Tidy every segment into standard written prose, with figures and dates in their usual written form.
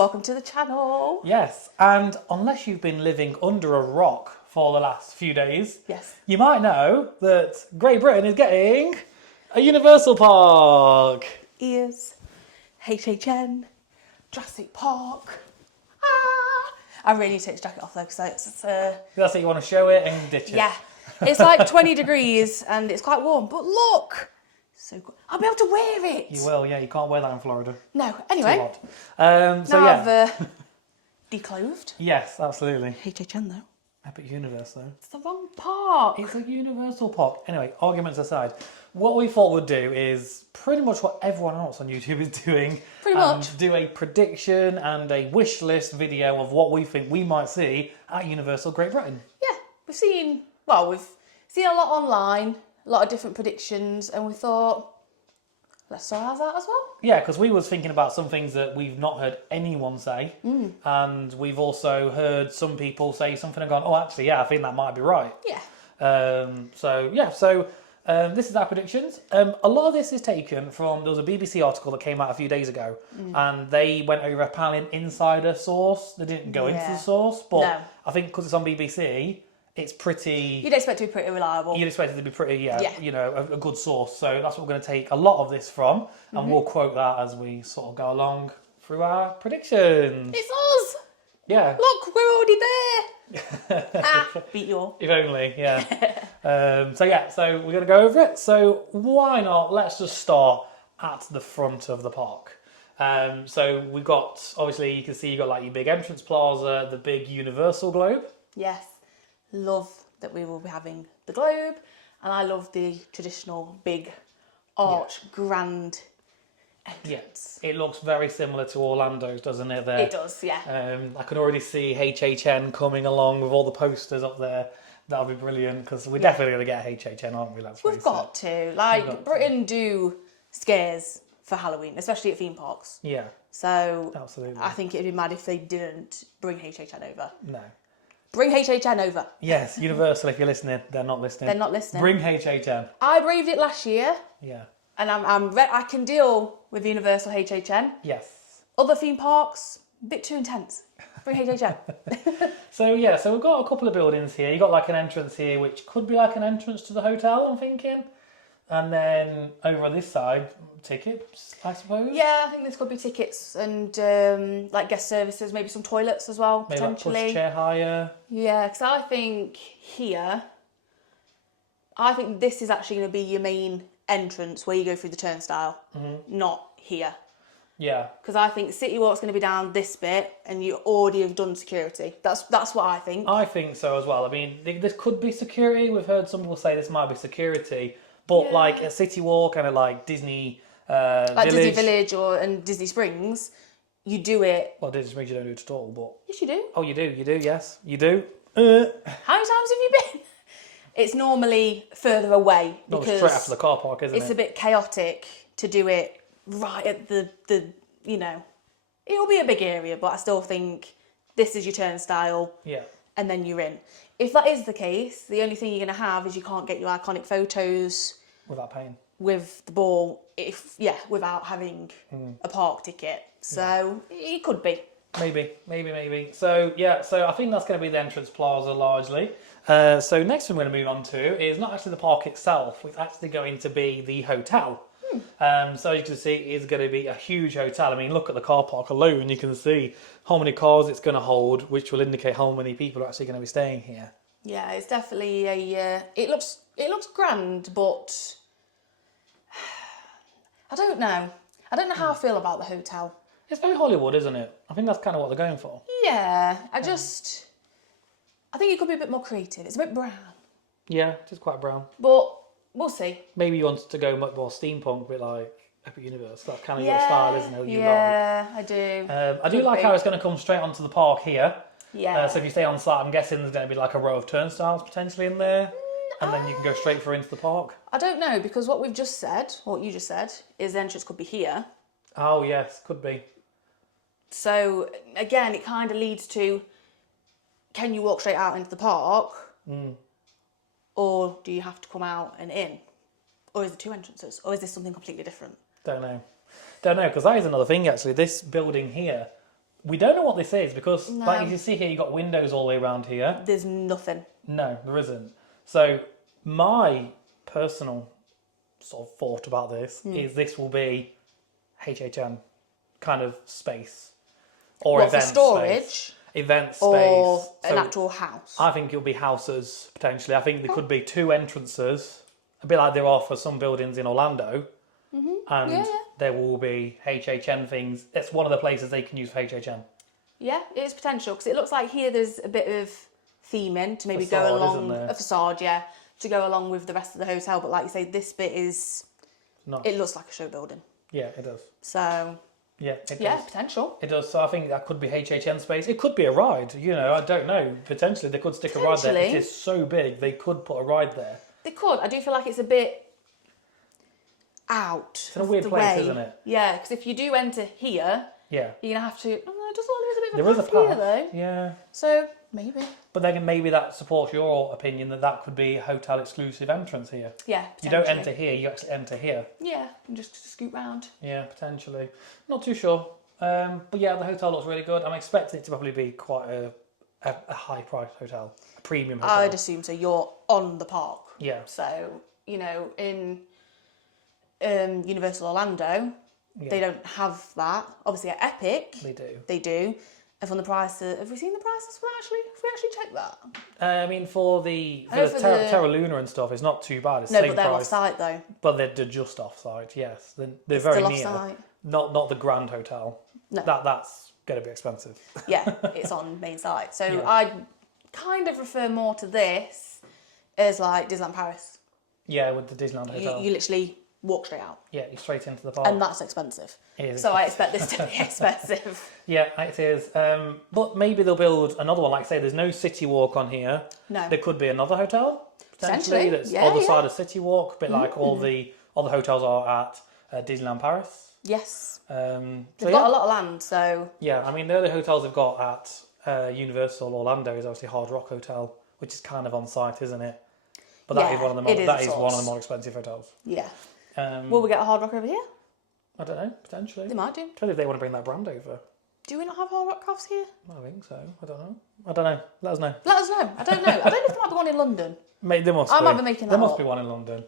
Welcome to the channel. Yes, and unless you've been living under a rock for the last few days, Yes. you might know that Great Britain is getting a Universal Park. Ears, HHN, Jurassic Park. Ah! I really need to take this jacket off though, because it's That's it, you want to show it and ditch it. yeah. It's like 20 degrees and it's quite warm, but look! So good. I'll be able to wear it. You will, yeah, you can't wear that in Florida. No, anyway. Too hot. So now yeah. I've declothed. Yes, absolutely. HHN though. Epic Universe though. It's the wrong park. It's a Universal Park. Anyway, arguments aside, what we thought we'd do is pretty much what everyone else on YouTube is doing. Pretty much. Do a prediction and a wish list video of what we think we might see at Universal Great Britain. Yeah, we've seen a lot online, a lot of different predictions, and we thought, let's sort ours out as well. Yeah, because we was thinking about some things that we've not heard anyone say, and we've also heard some people say something and gone, oh, actually, yeah, I think that might be right. Yeah. So this is our predictions. A lot of this is taken from, there was a BBC article that came out a few days ago, and they went over apparently an insider source. They didn't go into the source, but No. I think because it's on BBC, it's pretty... You'd expect it to be pretty reliable. You'd expect it to be pretty, Yeah. you know, a good source. So that's what we're going to take a lot of this from, and we'll quote that as we sort of go along through our predictions. It's us! Yeah. Look, we're already there! Beat you all. If only, yeah. So we're going to go over it. So why not? Let's just start at the front of the park. So we've got, obviously, you can see you've got like your big entrance plaza, the big Universal Globe. Yes. Love that we will be having the globe, and I love the traditional big arch grand entrance. It looks very similar to Orlando's, doesn't it? There. It does, yeah. I can already see HHN coming along with all the posters up there. That'll be brilliant because we're definitely going to get HHN, aren't we? We've got to. Like, Britain do scares for Halloween, especially at theme parks. Yeah. So Absolutely. I think it'd be mad if they didn't bring HHN over. No. Bring HHN over. Yes, Universal, if you're listening, they're not listening. They're not listening. Bring HHN. I braved it last year, Yeah. and I can deal with Universal HHN. Yes. Other theme parks, a bit too intense. Bring HHN. So we've got a couple of buildings here. You've got like an entrance here, which could be like an entrance to the hotel, I'm thinking. And then over on this side, tickets, I suppose. Yeah, I think this could be tickets and like guest services, maybe some toilets as well, Maybe like potentially. push chair hire. Yeah, because I think this is actually going to be your main entrance where you go through the turnstile, not here. Yeah. Because I think City Walk's going to be down this bit, and you already have done security. That's what I think. I think so as well. I mean, this could be security. We've heard some people say this might be security. But like a City Walk and a like Disney like Village. Disney Village and Disney Springs, you do it. Well, Disney Springs you don't do it at all, but... Yes, you do. Oh, you do, yes. You do. How many times have you been? It's normally further away Not because straight after the car park, isn't it? it's a bit chaotic to do it right at the you know, it'll be a big area, but I still think this is your turnstile. Yeah. And then you're in. If that is the case, the only thing you're going to have is you can't get your iconic photos Without paying. with the ball without having a park ticket. So it could be. Maybe. So I think that's going to be the entrance plaza largely. So next thing we're going to move on to is not actually the park itself. It's actually going to be the hotel. So you can see it's going to be a huge hotel. I mean, look at the car park alone. You can see how many cars it's going to hold, which will indicate how many people are actually going to be staying here. Yeah, it's definitely it looks grand, but I don't know. I don't know how I feel about the hotel. It's very Hollywood, isn't it? I think that's kind of what they're going for. Yeah, I think it could be a bit more creative. It's a bit brown. Yeah, it is quite brown. But we'll see. Maybe you wanted to go much more steampunk, a bit like Epic Universe. That's kind of your style, isn't it? I do. I do like how it's going to come straight onto the park here. Yeah. So if you stay on site, I'm guessing there's going to be like a row of turnstiles potentially in there. And then you can go straight through into the park. I don't know, because what you just said, is the entrance could be here. Oh, yes, could be. So, again, it kind of leads to, can you walk straight out into the park? Or do you have to come out and in? Or is there two entrances? Or is this something completely different? Don't know, because that is another thing, actually. This building here we don't know what this is because, No. like you see here, you've got windows all the way around here. There's nothing. No, there isn't. So my personal sort of thought about this is this will be HHN kind of space or What, for event storage? space. Event space. Or an So actual house? I think it'll be houses potentially. I think there could be 2 entrances, a bit like there are for some buildings in Orlando. And Yeah. there will be HHN things. It's one of the places they can use for HHN. Yeah, it is potential because it looks like here there's a bit of theming to maybe Facade, go isn't along there? a facade, yeah, to go along with the rest of the hotel. But like you say, this bit is No. it looks like a show building. Yeah, it does. So Yeah, it yeah, does. potential. It does. So I think that could be HHN space. It could be a ride. You know, I don't know. Potentially, they could stick a ride there. It Potentially. is so big, they could put a ride there. They could. I do feel like it's a bit out. It's in a weird place, isn't it? Yeah, because if you do enter here, Yeah. you're gonna have to. Oh, it does look like there's a bit of There is a path here path. though. Yeah. So maybe. But then maybe that supports your opinion that that could be a hotel exclusive entrance here. Yeah. You don't potentially. enter here, you actually enter here. Yeah, and just scoot round. Yeah, potentially. Not too sure. But yeah, the hotel looks really good. I'm expecting it to probably be quite a high price hotel, a premium hotel. I'd assume so. You're on the park. Yeah. So, you know, in Universal Orlando, Yeah. they don't have that. Obviously, at Epic, They do. they do. And from the price, have we seen the prices for actually? Have we actually checked that? I mean, for the Oh, for the- Terra Luna and stuff, it's not too bad. It's No, same but they're price. off site though. But they're just off-site, yes. They're It's very still near. off-site. Not the Grand Hotel. No. That's going to be expensive. Yeah, it's on main site. So Yeah. I kind of refer more to this as like Disneyland Paris. Yeah, with the Disneyland Hotel. You literally walk straight out, Yeah, you're straight into the park. and that's expensive. It is So I expect this to be expensive. Yeah, it is. But maybe they'll build another one. Like I say, there's no City Walk on here. No. There could be another hotel, Potentially, that's yeah, other yeah. side of City Walk, a bit like all the other hotels are at Disneyland Paris. Yes, So they've yeah. got a lot of land, so Yeah, I mean, the other hotels they've got at Universal Orlando is obviously Hard Rock Hotel, which is kind of on site, isn't it? But that Yeah, is one of the more, it is, that of is one of the course. more expensive hotels. yeah. Um, Will we get a Hard Rock over here? I don't know, potentially. They might do. Tell if they want to bring that brand over. Do we not have Hard Rock Crafts here? I think so. I don't know. Let us know. Let us know. I don't know. I don't know if there might be one in London. Mate, there must I be. might be making There that must up. be one in London.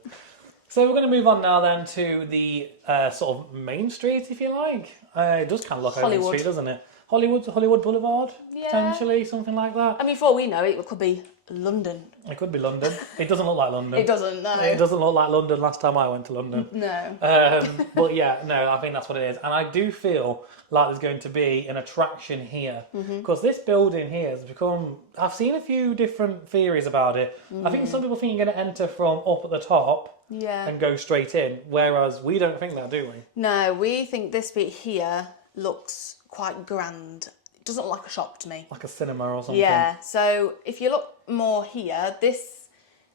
So we're going to move on now then to the sort of main street, if you like. It does kind of look like a main Hollywood. street, doesn't it? Hollywood Boulevard, Yeah. potentially, something like that. I mean, for all we know, it could be London. It could be London. It doesn't look like London. It doesn't, no. It doesn't look like London last time I went to London. No. But yeah, no, I think that's what it is. And I do feel like there's going to be an attraction here. Because this building here has become... I've seen a few different theories about it. I think some people think you're going to enter from up at the top Yeah. and go straight in. Whereas we don't think that, do we? No, we think this bit here looks quite grand. It doesn't look like a shop to me. Like a cinema or something. Yeah, so if you look more here, this,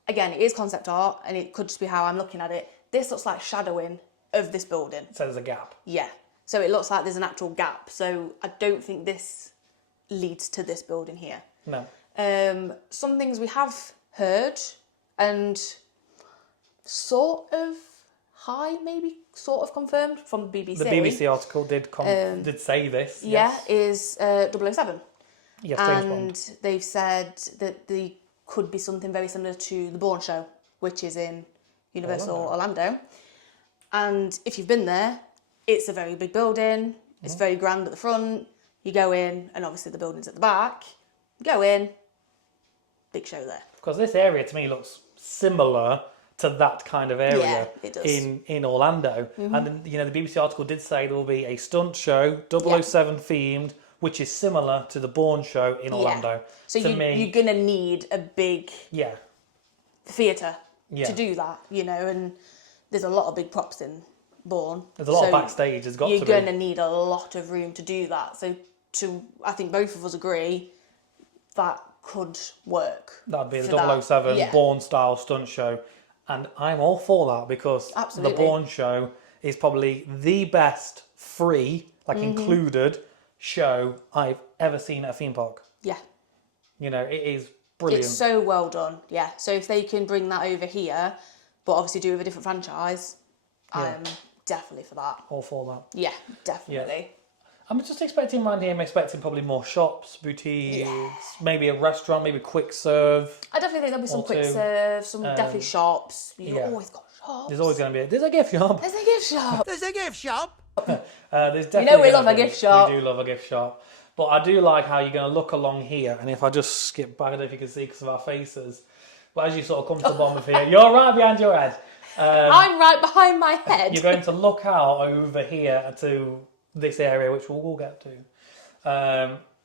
again, it is concept art, and it could just be how I'm looking at it. This looks like shadowing of this building. So there's a gap. Yeah, so it looks like there's an actual gap. So I don't think this leads to this building here. No. Some things we have heard, and sort of maybe sort of confirmed from the BBC. The BBC article did say this. Yeah, Yes. is 007. Yes, James And Bond. they've said that they could be something very similar to the Bourne Show, which is in Universal Orlando. And if you've been there, it's a very big building. It's very grand at the front. You go in, and obviously the building's at the back. You go in, big show there. Because this area to me looks similar to that kind of area Yeah, it does. in Orlando. And then, you know, the BBC article did say there will be a stunt show, 007 themed, which is similar to the Bourne show in Orlando. Yeah. So to you're going to need a big yeah, theatre Yeah. to do that, you know, and there's a lot of big props in Bourne. there's a lot of So backstage. There's got You're to going be. to need a lot of room to do that. So I think both of us agree that could work. That'd be the for that. 007 Yeah. Bourne style stunt show. And I'm all for that because Absolutely. the Bourne show is probably the best free, like Mm-hmm. included, show I've ever seen at a theme park. Yeah. You know, it is brilliant. It's so well done. Yeah. So if they can bring that over here, but obviously do it with a different franchise, I'm definitely for that. all for that. Yeah, definitely. I'm just expecting around here, I'm expecting probably more shops, boutiques, maybe a restaurant, maybe quick serve. I definitely think there'll be some quick serve, some definitely shops. You've always got shops. There's always going to be there's a gift shop. There's a gift shop. There's a gift shop. There's definitely we love a gift shop. We do love a gift shop. But I do like how you're going to look along here, and if I just skip back, I don't know if you can see because of our faces, but as you sort of come to the bottom of here, you're right behind your head. I'm right behind my head. You're going to look out over here to this area, which we'll get to.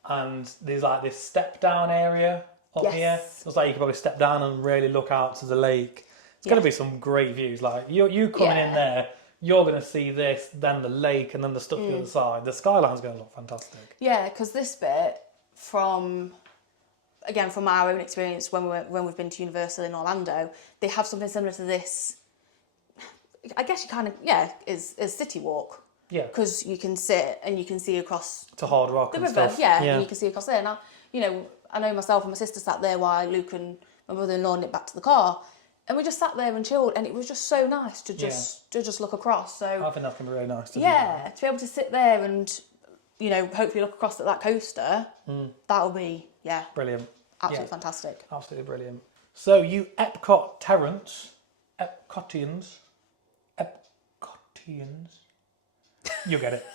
And there's like this step down area up here. Looks like you could probably step down and really look out to the lake. It's going to be some great views. Like you coming in there, you're going to see this, then the lake, and then the stuff to the other side. The skyline's going to look fantastic. Yeah, because this bit from our own experience when we've been to Universal in Orlando, they have something similar to this. I guess you kind of is City Walk. Yeah. Because you can sit and you can see across to Hard Rock the and river. stuff. Yeah, and you can see across there. Now, I know myself and my sister sat there while Luke and my brother-in-law nipped back to the car, and we just sat there and chilled, and it was just so nice to just look across. So I think that's gonna be really nice. To to be able to sit there and hopefully look across at that coaster, that'll be brilliant, absolutely fantastic, absolutely brilliant. So you Epcotians, you get it.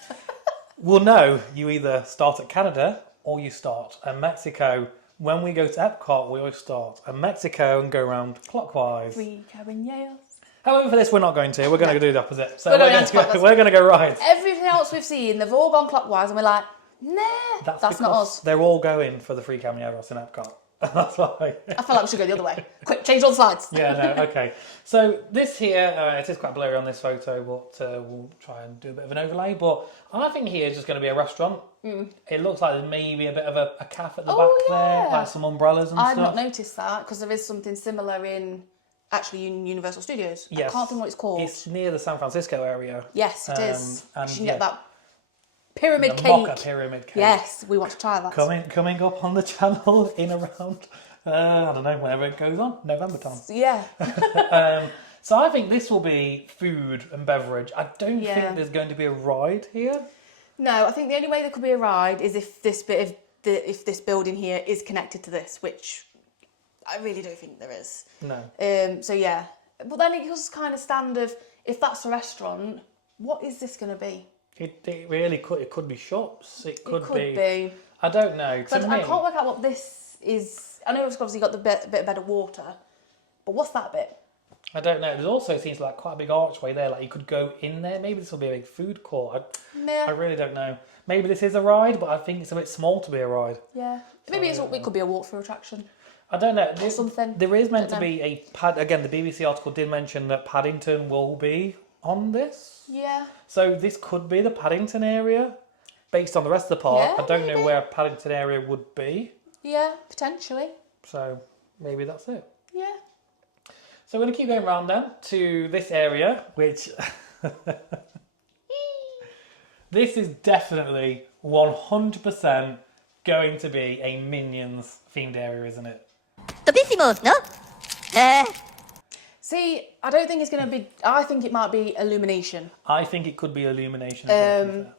We'll know you either start at Canada or you start at Mexico. When we go to Epcot, we always start at Mexico and go around clockwise. 3 caballeros. However, for this, we're not going to. We're going to do the opposite. So we're going to go right. Everything else we've seen, they've all gone clockwise, and we're like, nah, that's not us. They're all going for the 3 caballeros in Epcot. That's why. I feel like we should go the other way. Quick, change all the slides. Yeah, no, okay. So this here, it is quite blurry on this photo, but we'll try and do a bit of an overlay. But I think here is just going to be a restaurant. It looks like there's maybe a bit of a cafe at the back there, like some umbrellas and I've stuff. not noticed that, because there is something similar in Universal Studios. Yes. I can't think what it's called. It's near the San Francisco area. Yes, it is. And you can get that pyramid cake. Mocha pyramid cake. Yes, we want to try that. Coming up on the channel in around, I don't know, whenever it goes on, November time. Yeah. So I think this will be food and beverage. I don't think there's going to be a ride here. No, I think the only way there could be a ride is if this this building here is connected to this, which I really don't think there is. No. So yeah, but then it does kind of stand of, if that's a restaurant, what is this going to be? It really could. It could be shops. It could be. I don't know. But I can't work out what this is. I know it's obviously got the bit of better water, but what's that bit? I don't know. There also seems like quite a big archway there. Like you could go in there. Maybe this will be a big food court. I really don't know. Maybe this is a ride, but I think it's a bit small to be a ride. Yeah. Maybe it could be a walk-through attraction. I don't know. Or something. There is meant to be a again, the BBC article did mention that Paddington will be on this. Yeah. So this could be the Paddington area, based on the rest of the park. Yeah, I don't know where Paddington area would be. Yeah, potentially. So maybe that's it. Yeah. So we're going to keep going around then to this area, which this is definitely 100% going to be a Minions themed area, isn't it? Topísimos, ¿no? See, I don't think it's going to be... I think it might be Illumination. I think it could be Illumination. As well, to be fair.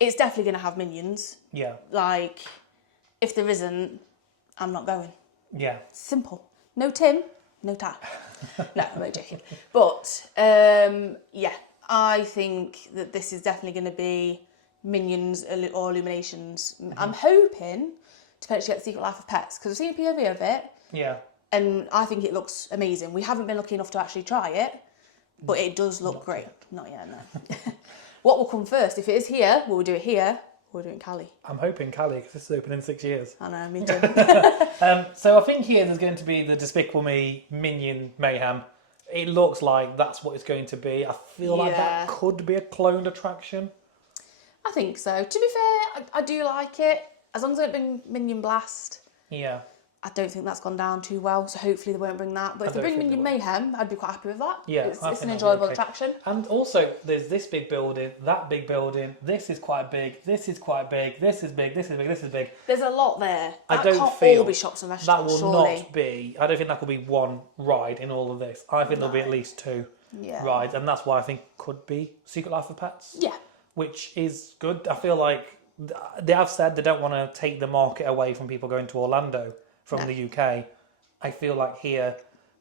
It's definitely going to have Minions. Yeah. Like, if there isn't, I'm not going. Yeah. Simple. No Tim, no Tad. No, I'm only joking. But, yeah, I think that this is definitely going to be Minions or Illuminations. Mm-hmm. I'm hoping to potentially get the Secret Life of Pets, because I've seen a POV of it. Yeah. And I think it looks amazing. We haven't been lucky enough to actually try it, but it does look great. Not yet, no. What will come first? If it is here, will we do it here, or will we do it in Cali? I'm hoping Cali, because this is open in 6 years. I know, me too. So I think here there's going to be the Despicable Me Minion Mayhem. It looks like that's what it's going to be. I feel like that could be a cloned attraction. I think so. To be fair, I do like it. As long as it's been Minion Blast. Yeah. I don't think that's gone down too well, so hopefully they won't bring that. But if they bring Minion Mayhem, I'd be quite happy with that. Yeah, it's an enjoyable attraction. And also, there's this big building, that big building, this is quite big, this is quite big, this is big, this is big, this is big. There's a lot there. That I don't can't feel all be shops and restaurants, that will surely. not be. I don't think that could be one ride in all of this. I think there'll be at least 2 rides, and that's why I think could be Secret Life of Pets. Yeah. which is good. I feel like they have said they don't want to take the market away from people going to Orlando from the UK. I feel like here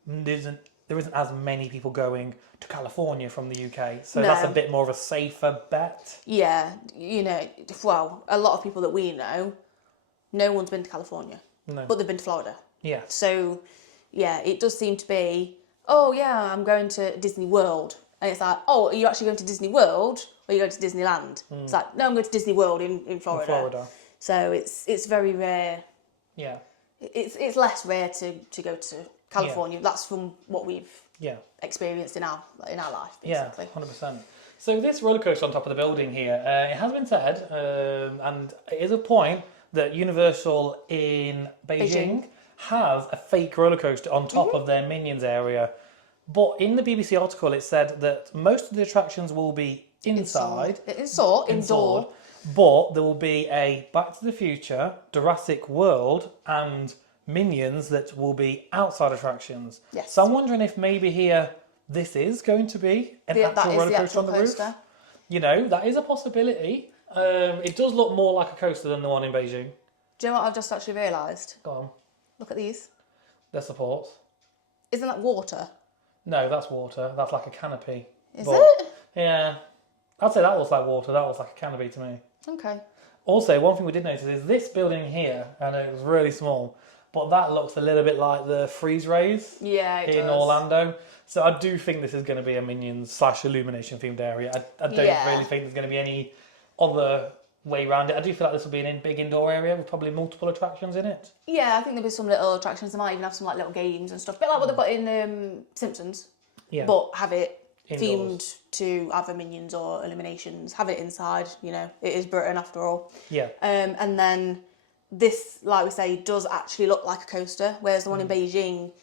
there isn't as many people going to California from the UK, so that's a bit more of a safer bet. Yeah, well, a lot of people that we know, no one's been to California, but they've been to Florida. Yeah. So, yeah, it does seem to be, oh yeah, I'm going to Disney World. And it's like, oh, are you actually going to Disney World or are you going to Disneyland? It's like, no, I'm going to Disney World in Florida. So it's very rare. Yeah. It's less rare to go to California. That's from what we've experienced in our life, basically. Yeah, 100%. So this roller coaster on top of the building here, it has been said, and it is a point, that Universal in Beijing have a fake roller coaster on top of their Minions area. But in the BBC article, it said that most of the attractions will be inside. Indoor. But there will be a Back to the Future, Jurassic World, and Minions that will be outside attractions. Yes. So I'm wondering if maybe here this is going to be an actual roller coaster on the roof. That is a possibility. It does look more like a coaster than the one in Beijing. Do you know what I've just actually realised? Go on. Look at these. They're supports. Isn't that water? No, that's water. That's like a canopy. Is it? Yeah. I'd say that looks like water. That looks like a canopy to me. Okay. Also, one thing we did notice is this building here, I know it was really small, but that looks a little bit like the freeze rays in Orlando. So I do think this is going to be a Minions / Illumination themed area. I don't really think there's going to be any other way around it. I do feel like this will be a big indoor area with probably multiple attractions in it. Yeah, I think there'll be some little attractions. They might even have some like little games and stuff, a bit like what they've got in Simpsons. Yeah. But have it indoors, themed to either Minions or Illuminations. Have it inside. It is Britain after all. Yeah. And then this, like we say, does actually look like a coaster, whereas the one in Beijing,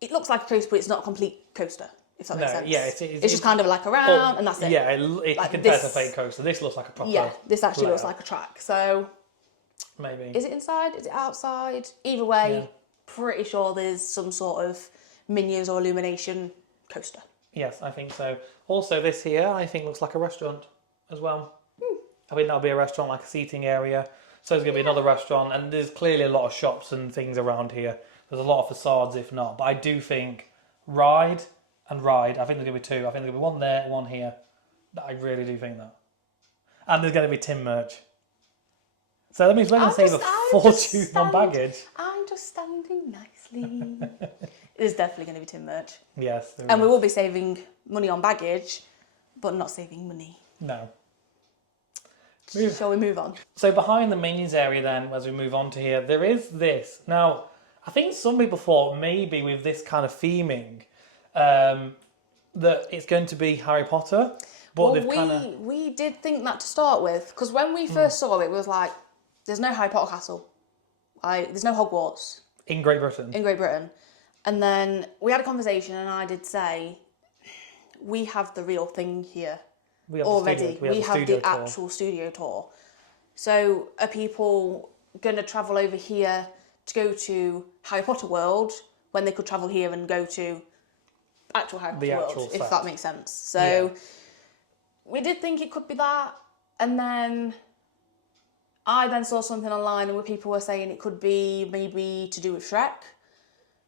it looks like a coaster, but it's not a complete coaster. If that makes sense. Yeah, it's just kind of like around and that's it. Yeah, it like compares to a fake coaster. This looks like a proper. Yeah, this actually looks like a track. So maybe. Is it inside? Is it outside? Either way, pretty sure there's some sort of Minions or Illumination coaster. Yes, I think so. Also, this here I think looks like a restaurant as well. I think that'll be a restaurant, like a seating area. So there's going to be another restaurant, and there's clearly a lot of shops and things around here. There's a lot of facades, if not. But I do think ride. I think there's going to be two. I think there's going to be one there, one here. I really do think that. And there's going to be Tim merch. So that means we're going to save a fortune on baggage. I'm just standing nicely. There's definitely going to be Tim merch. Yes. And we will be saving money on baggage, but not saving money. No. Shall we move on? So behind the Minions area then, as we move on to here, there is this. Now, I think some people thought maybe with this kind of theming, that it's going to be Harry Potter. But we did think that to start with, because when we first saw it, it was like, there's no Harry Potter castle. There's no Hogwarts. In Great Britain. And then we had a conversation and I did say, we have the real thing here already. We have the actual studio tour. So are people going to travel over here to go to Harry Potter World when they could travel here and go to actual Harry Potter World, if that makes sense? So we did think it could be that. And then I then saw something online where people were saying it could be maybe to do with Shrek.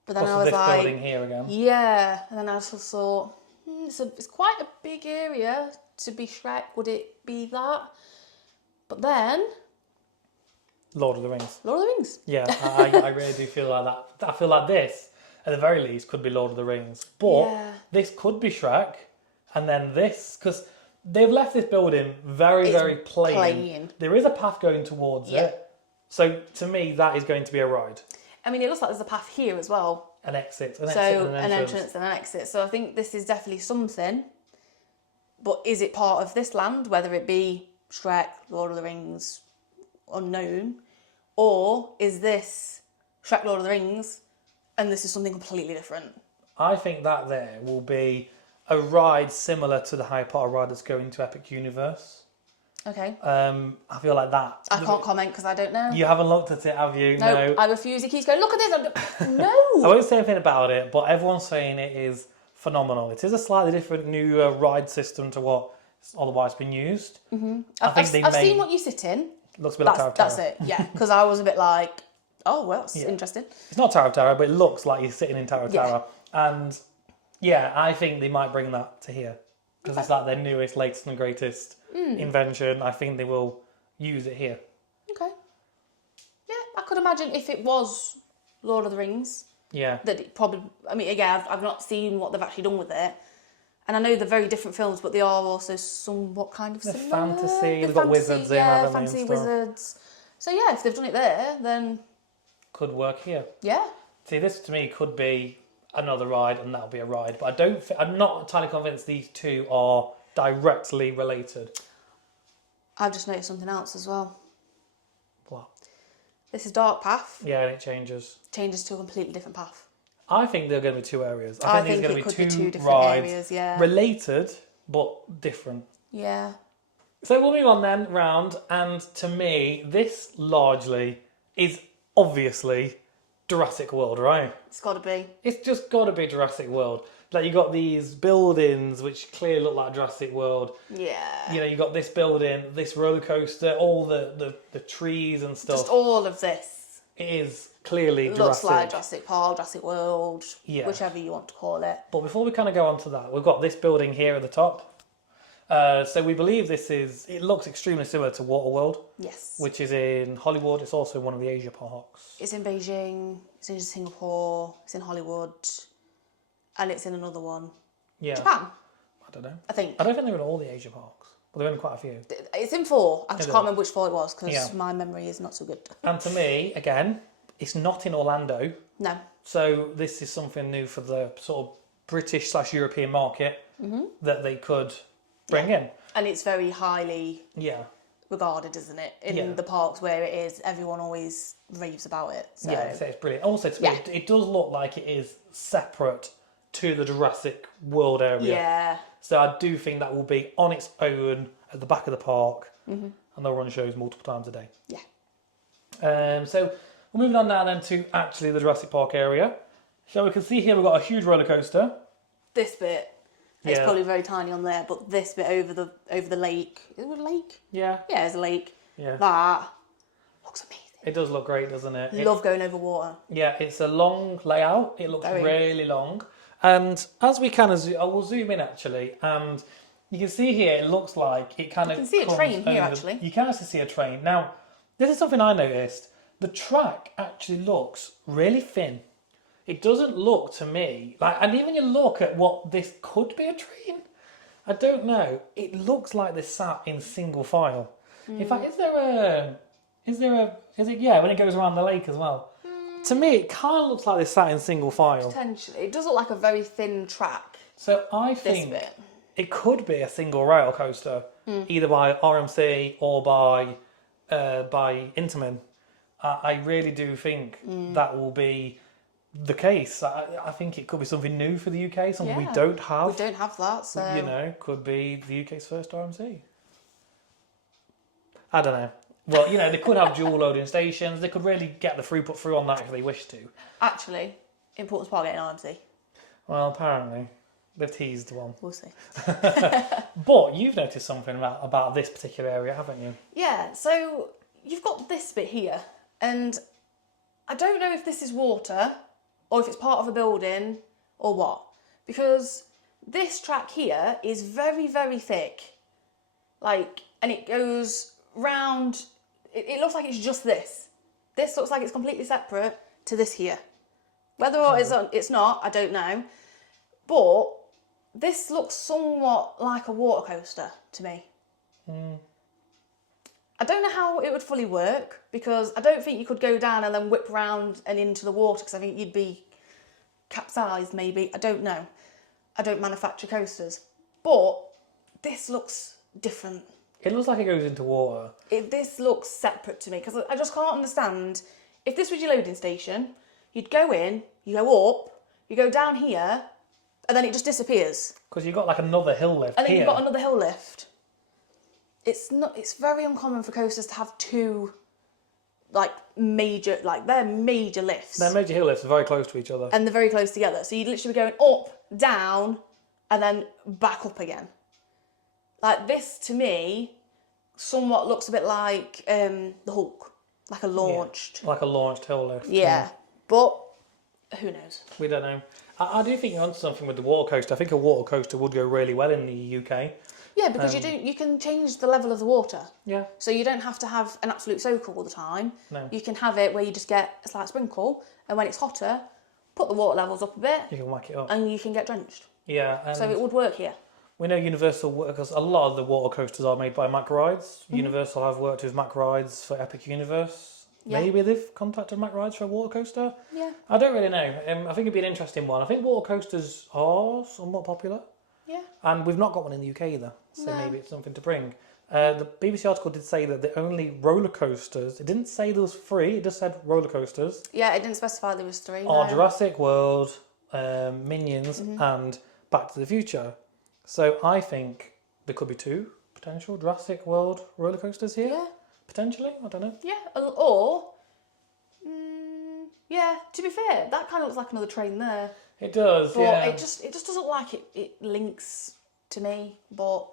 But then I was like, building here again. Yeah. And then I just thought, it's quite a big area to be Shrek. Would it be that? But then Lord of the Rings. Yeah, I really do feel like that. I feel like this, at the very least, could be Lord of the Rings. But this could be Shrek. And then this, because they've left this building very plain. There is a path going towards it. So to me, that is going to be a ride. I mean, it looks like there's a path here as well. An exit, an entrance and an exit. So I think this is definitely something. But is it part of this land, whether it be Shrek, Lord of the Rings, unknown, or is this Shrek, Lord of the Rings, and this is something completely different? I think that there will be a ride similar to the Harry Potter ride that's going to Epic Universe. Okay. I feel like that. I can't comment because I don't know. You haven't looked at it, have you? No. I refuse. He keeps going, look at this. No. I won't say anything about it, but everyone's saying it is phenomenal. It is a slightly different new ride system to what otherwise been used. I've seen what you sit in. Looks a bit like Tower of Terror. That's it, yeah. Because I was a bit like, oh, well, that's interesting. It's not Tower of Terror, but it looks like you're sitting in Tower of Yeah. Terror. And yeah, I think they might bring that to here. Because it's like their newest, latest and greatest invention. I think they will use it here. Okay. Yeah, I could imagine if it was Lord of the Rings, Yeah. that it probably, I mean, again, I've not seen what they've actually done with it. And I know they're very different films, but they are also somewhat kind of They're similar. fantasy, They're they've got wizards in, haven't they, fantasy and stuff. wizards. So yeah, if they've done it there, then Could work here. yeah. See, this to me could be another ride, and that'll be a ride. But I'm not entirely convinced these two are directly related. I've just noticed something else as well. What? This is Dark Path. Yeah, and it changes. Changes to a completely different path. I think there are going to be two areas. I think think there's it going could to be be two two different rides, areas, yeah. related but different. Yeah. So we'll move on then round, and to me, this largely is obviously Jurassic World, right? It's got to be. It's just got to be Jurassic World. Like you got these buildings which clearly look like Jurassic World. Yeah. You know, you got this building, this roller coaster, all the trees and stuff. Just all of this. It is clearly Looks Jurassic. like Jurassic Park, Jurassic World, Yeah. whichever you want to call it. But before we kind of go on to that, we've got this building here at the top. So we believe it looks extremely similar to Waterworld, Yes. which is in Hollywood. It's also one of the Asia parks. It's in Beijing, it's in Singapore, it's in Hollywood, and it's in another one. Yeah. Japan, I don't know. I think. I don't think they're in all the Asia parks, but they're in quite a few. It's in 4. I just Is it? can't remember which 4 it was because Yeah. my memory is not so good. And to me, again, it's not in Orlando. No. So this is something new for the sort of British/European market that they could bring in. And it's very highly Yeah. regarded, isn't it? In Yeah. the parks where it is, everyone always raves about it. So. Yeah, so it's brilliant. Also, to me, Yeah. it does look like it is separate to the Jurassic World area. Yeah. So I do think that will be on its own at the back of the park, and they'll run shows multiple times a day. Yeah. So we're moving on now then to actually the Jurassic Park area. So we can see here we've got a huge roller coaster. This bit, it's Yeah. probably very tiny on there, but this bit over the lake. Is it a lake? Yeah, Yeah, it's a lake. yeah. That looks amazing. It does look great, doesn't it? Love going over water. Yeah, it's a long layout. It looks Very. really long. And as we kind of, I will zoom in actually, and you can see here it looks like it kind of. can see a comes train here, over- actually. You can actually see a train. Now, this is something I noticed. The track actually looks really thin. It doesn't look to me like, and even you look at what this could be a train. I don't know. It looks like they're sat in single file. In fact, is it when it goes around the lake as well? To me, it kind of looks like they're sat in single file. Potentially. It does look like a very thin track, So I this think bit. it could be a single rail coaster, either by RMC or by Intamin. I really do think that will be the case. I think it could be something new for the UK, something we Yeah. don't We have. don't have that, so... You know, could be the UK's first RMC. I don't know. Well, you know, they could have dual loading stations. They could really get the throughput through on that if they wish to. Actually, Importance Park getting RMC. Well, apparently, they've teased one. We'll see. But you've noticed something about this particular area, haven't you? Yeah, so you've got this bit here, and I don't know if this is water or if it's part of a building or what, because this track here is very, very thick. Like, and it goes round, it looks like it's just this. This looks like it's completely separate to this here. Whether or it's not, I don't know. But this looks somewhat like a water coaster to me. I don't know how it would fully work, because I don't think you could go down and then whip round and into the water, because I think you'd be capsized maybe. I don't know. I don't manufacture coasters. But this looks different. It looks like it goes into water. This looks separate to me, because I just can't understand. If this was your loading station, you'd go in, you go up, you go down here, and then it just disappears. Because you've got like another hill lift And then here. you've got another hill lift. It's very uncommon for coasters to have two, like, they're major lifts. Their major hill lifts are very close to each other. And they're very close together. So you'd literally be going up, down, and then back up again. Like this to me, somewhat looks a bit like the Hulk, like a launched. Like a launched hill lift. Yeah, but who knows? We don't know. I do think you're onto something with the water coaster. I think a water coaster would go really well in the UK. Yeah, because you can change the level of the water. Yeah. So you don't have to have an absolute soaker all the time. No. You can have it where you just get a slight sprinkle, and when it's hotter, put the water levels up a bit, You can whack it up. and you can get drenched. Yeah. And So it would work here. we know Universal, because a lot of the water coasters are made by Mack Rides. Universal have worked with Mack Rides for Epic Universe. Yeah. Maybe they've contacted Mack Rides for a water coaster. Yeah. I don't really know. I think it'd be an interesting one. I think water coasters are somewhat popular. Yeah. And we've not got one in the UK either, so No. maybe it's something to bring. The BBC article did say that the only roller coasters, it didn't say there was 3, it just said roller coasters, Yeah, it didn't specify there was 3. are no. Jurassic World, Minions, and Back to the Future. So I think there could be 2 potential Jurassic World roller coasters here, Yeah. potentially. I don't know. Yeah. Or, yeah, to be fair, that kind of looks like another train there. It does, But yeah. it just doesn't look like it links to me. But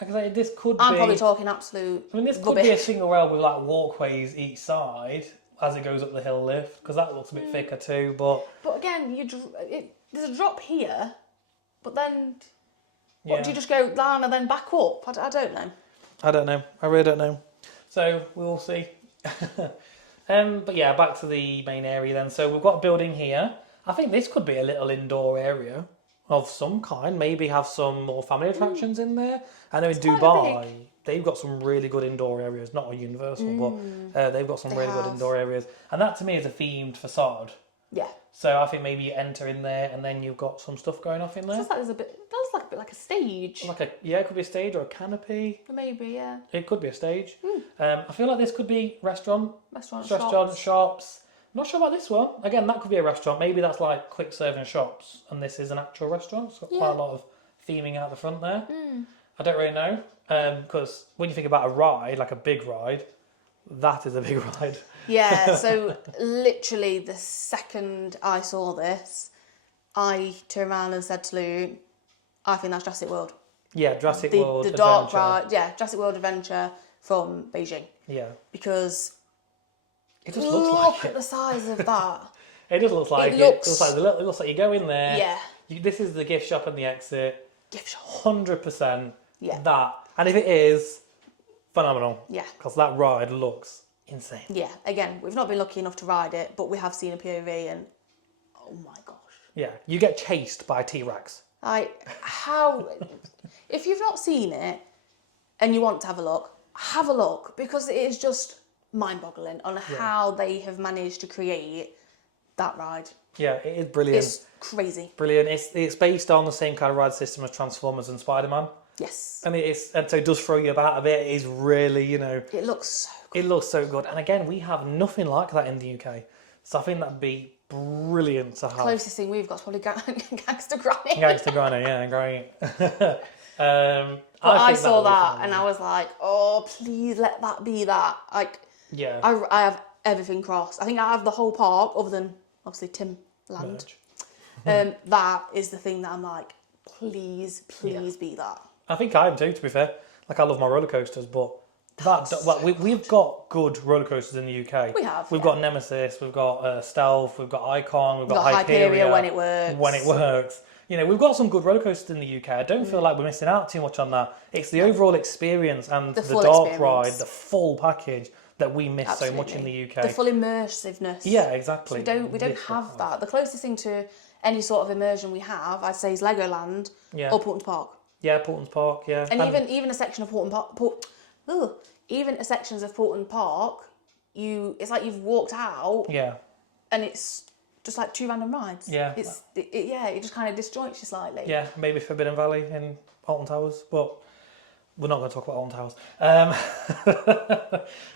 Like I say, this could I'm be. probably talking absolute I mean, this could rubbish. be a single rail with like walkways each side as it goes up the hill lift, because that looks a bit thicker too. But But again, there's a drop here, but then yeah, what, do you just go down and then back up? I don't know. I don't know. I really don't know. So we'll see. But yeah, back to the main area then. So we've got a building here. I think this could be a little indoor area of some kind. Maybe have some more family attractions in there. I know in quite Dubai, they've got some really good indoor areas. Not a Universal, but they've got some They really good have. indoor areas. And that to me is a themed facade. Yeah. So I think maybe you enter in there and then you've got some stuff going off in there. Feels like there's a bit. That looks like a bit like a stage. It could be a stage or a canopy. Maybe, yeah. It could be a stage. I feel like this could be restaurant, Restaurant shops. Not sure about this one. Again, that could be a restaurant. Maybe that's like quick serving shops, and this is an actual restaurant. It's got quite a lot of theming out the front there. I don't really know, because when you think about a ride, like a big ride, that is a big ride. Yeah, so literally the second I saw this, I turned around and said to Lou, I think that's Jurassic World. Yeah, Jurassic The World dark Adventure. ride, yeah, Jurassic World Adventure from Beijing. Yeah, Because it just looks look like at it. the size of that. It just looks like it. looks- It looks like you go in there. Yeah. This is the gift shop and the exit. Gift shop. 100% Yeah. that. And if it is, phenomenal. Yeah. Because that ride looks insane. Yeah, again, we've not been lucky enough to ride it, but we have seen a POV and oh my gosh. Yeah. You get chased by T-Rex. Like, how... if you've not seen it and you want to have a look, because it is just mind-boggling on how they have managed to create that ride. Yeah, it is brilliant. It's crazy. Brilliant. It's based on the same kind of ride system as Transformers and Spider-Man. Yes. And so it does throw you about a bit. It is really, It looks so good. it looks so good. And again, we have nothing like that in the UK. So I think that'd be brilliant to have. Closest thing we've got is probably Gangster Granny. Gangster Granny, yeah, great. But I think saw would be that fun. and I was like, oh, please let that be that. Like, Yeah. I have everything crossed. I think I have the whole park, other than obviously Timland. Merge. That is the thing that I'm like, please be that. I think I am too, to be fair. Like, I love my roller coasters, but we've got good roller coasters in the UK. We have, We've yeah. got Nemesis, we've got Stealth, we've got Icon, we've got Got Hyperia. Hyperia when it works. When it works. You know, we've got some good roller coasters in the UK. I don't feel like we're missing out too much on that. It's the overall experience and the full dark experience. ride, the full package that we miss so much in Absolutely. the UK. The full immersiveness. Yeah, exactly. We don't Literally. have that. The closest thing to any sort of immersion we have, I'd say, is Legoland Yeah. or Portland Park. Yeah, Portland's Park, yeah. And even a section of Portland Park, even a sections of Portland Park, it's like you've walked out Yeah. and it's just like 2 random rides. Yeah. It just kind of disjoints you slightly. Yeah, maybe Forbidden Valley in Alton Towers, but we're not going to talk about Alton Towers.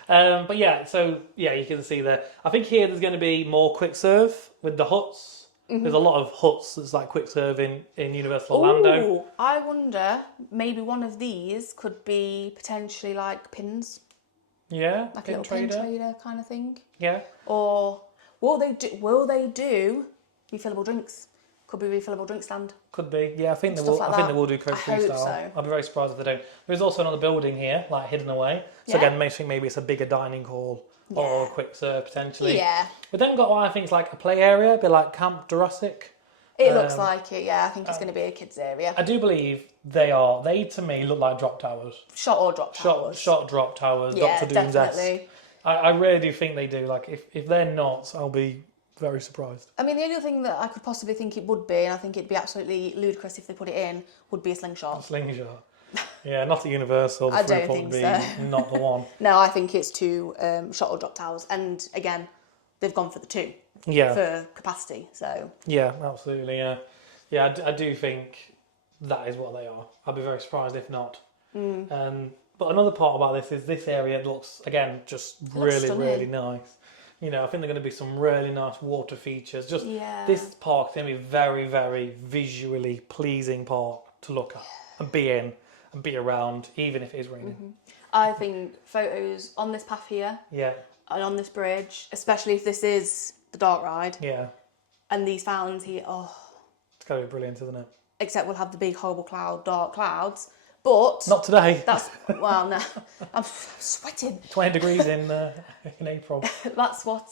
But yeah, so yeah, you can see there. I think here there's going to be more quick serve with the huts. There's a lot of huts that's like quick serve in Universal Orlando. Ooh, I wonder, maybe one of these could be potentially like pins, Yeah, like a little pin trader kind of thing. Yeah, Or will they do refillable drinks? Could be refillable drink stand. Could be. Yeah, I think they Stuff will. like I think that. they will do Coke I hope Freestyle. so. I'll be very surprised if they don't. There is also another building here, like hidden away. So Yeah. again, maybe it's a bigger dining hall or a quick serve potentially. Yeah. But then got what I think is like a play area, a bit like Camp Jurassic. It looks like it, yeah. I think it's going to be a kids' area. I do believe they are. They to me look like drop towers. Shot or drop towers. Shot drop towers. Yeah, Doctor Doom's-esque. definitely. I really do think they do. Like if they're not, I'll be very surprised. I mean, the only other thing that I could possibly think it would be, and I think it'd be absolutely ludicrous if they put it in, would be a slingshot. Slingshot. Yeah, not at Universal. The I don't throughput think would be so. not the one. No, I think it's two shot or drop towers. And again, they've gone for the two Yeah. for capacity. So Yeah, absolutely. Yeah, yeah. I do think that is what they are. I'd be very surprised if not. But another part about this is this area looks again just looks really, stunning. really nice. You know, I think they're going to be some really nice water features. Just Yeah. this park's going to be very, very visually pleasing park to look at and be in and be around, even if it is raining. I think photos on this path here Yeah, and on this bridge, especially if this is the dark ride yeah. and these fountains here, It's going to be brilliant, isn't it? except we'll have the big horrible dark clouds. But Not today. that's, well, no, I'm sweating. 20 degrees in April. That's what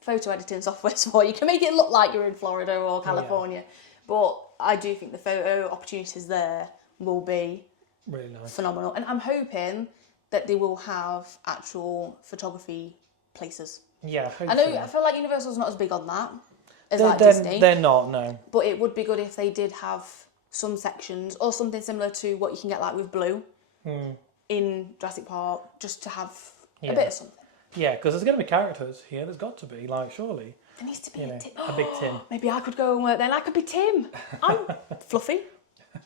photo editing software's for. You can make it look like you're in Florida or California. But I do think the photo opportunities there will be Really nice. phenomenal. And I'm hoping that they will have actual photography places. Yeah, I hopefully. know, I feel like Universal's not as big on that as They're, like they're, Disney. they're not, no. But it would be good if they did have some sections or something similar to what you can get like with Blue in Jurassic Park, just to have Yeah. a bit of something. Yeah, because there's going to be characters here. There's got to be, like, surely. There needs to be You know, a Tim. a big Tim. Maybe I could go and work there and I could be Tim. I'm fluffy.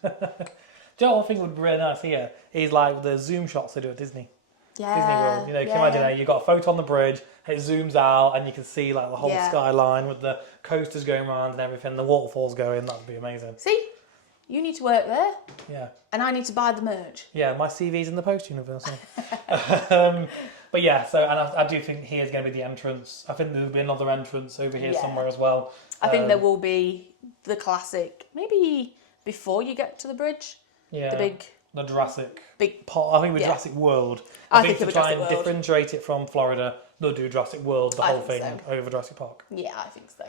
Do you know what I think would be really nice here? Is like the zoom shots they do at Disney. Yeah. Disney World. You know, can you imagine that? You've got a photo on the bridge, it zooms out, and you can see like the whole Yeah. skyline with the coasters going around and everything, the waterfalls going. That'd be amazing. See, you need to work there Yeah. and I need to buy the merch. Yeah, my CV's in the post Universal. But yeah, so, and I do think here's going to be the entrance. I think there'll be another entrance over here Yeah. somewhere as well. I think there will be the classic, maybe before you get to the bridge, Yeah. the The Jurassic big. part. I think with Yeah. Jurassic World. I I think think to with try Jurassic and World. differentiate it from Florida, they'll do Jurassic World, the I whole think thing, so. over Jurassic Park. Yeah, I think so.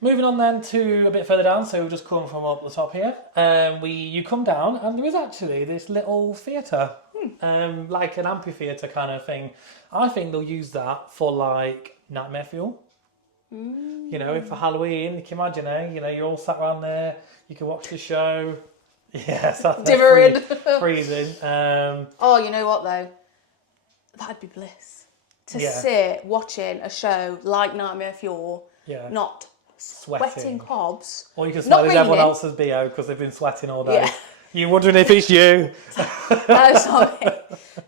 Moving on then to a bit further down, so we'll just come from up the top here. You come down and there is actually this little theatre, like an amphitheatre kind of thing. I think they'll use that for like Nightmare Fuel. You know, for Halloween, you can imagine, you're all sat around there, you can watch the show. Yes, that's Divering. freezing. Oh, you know what though? That'd be bliss. To Yeah. sit watching a show like Nightmare Fuel, Yeah, not sweating cobs. Or you can Not smell everyone raining. else's BO because they've been sweating all day. Yeah. You're wondering if it's you. No, sorry.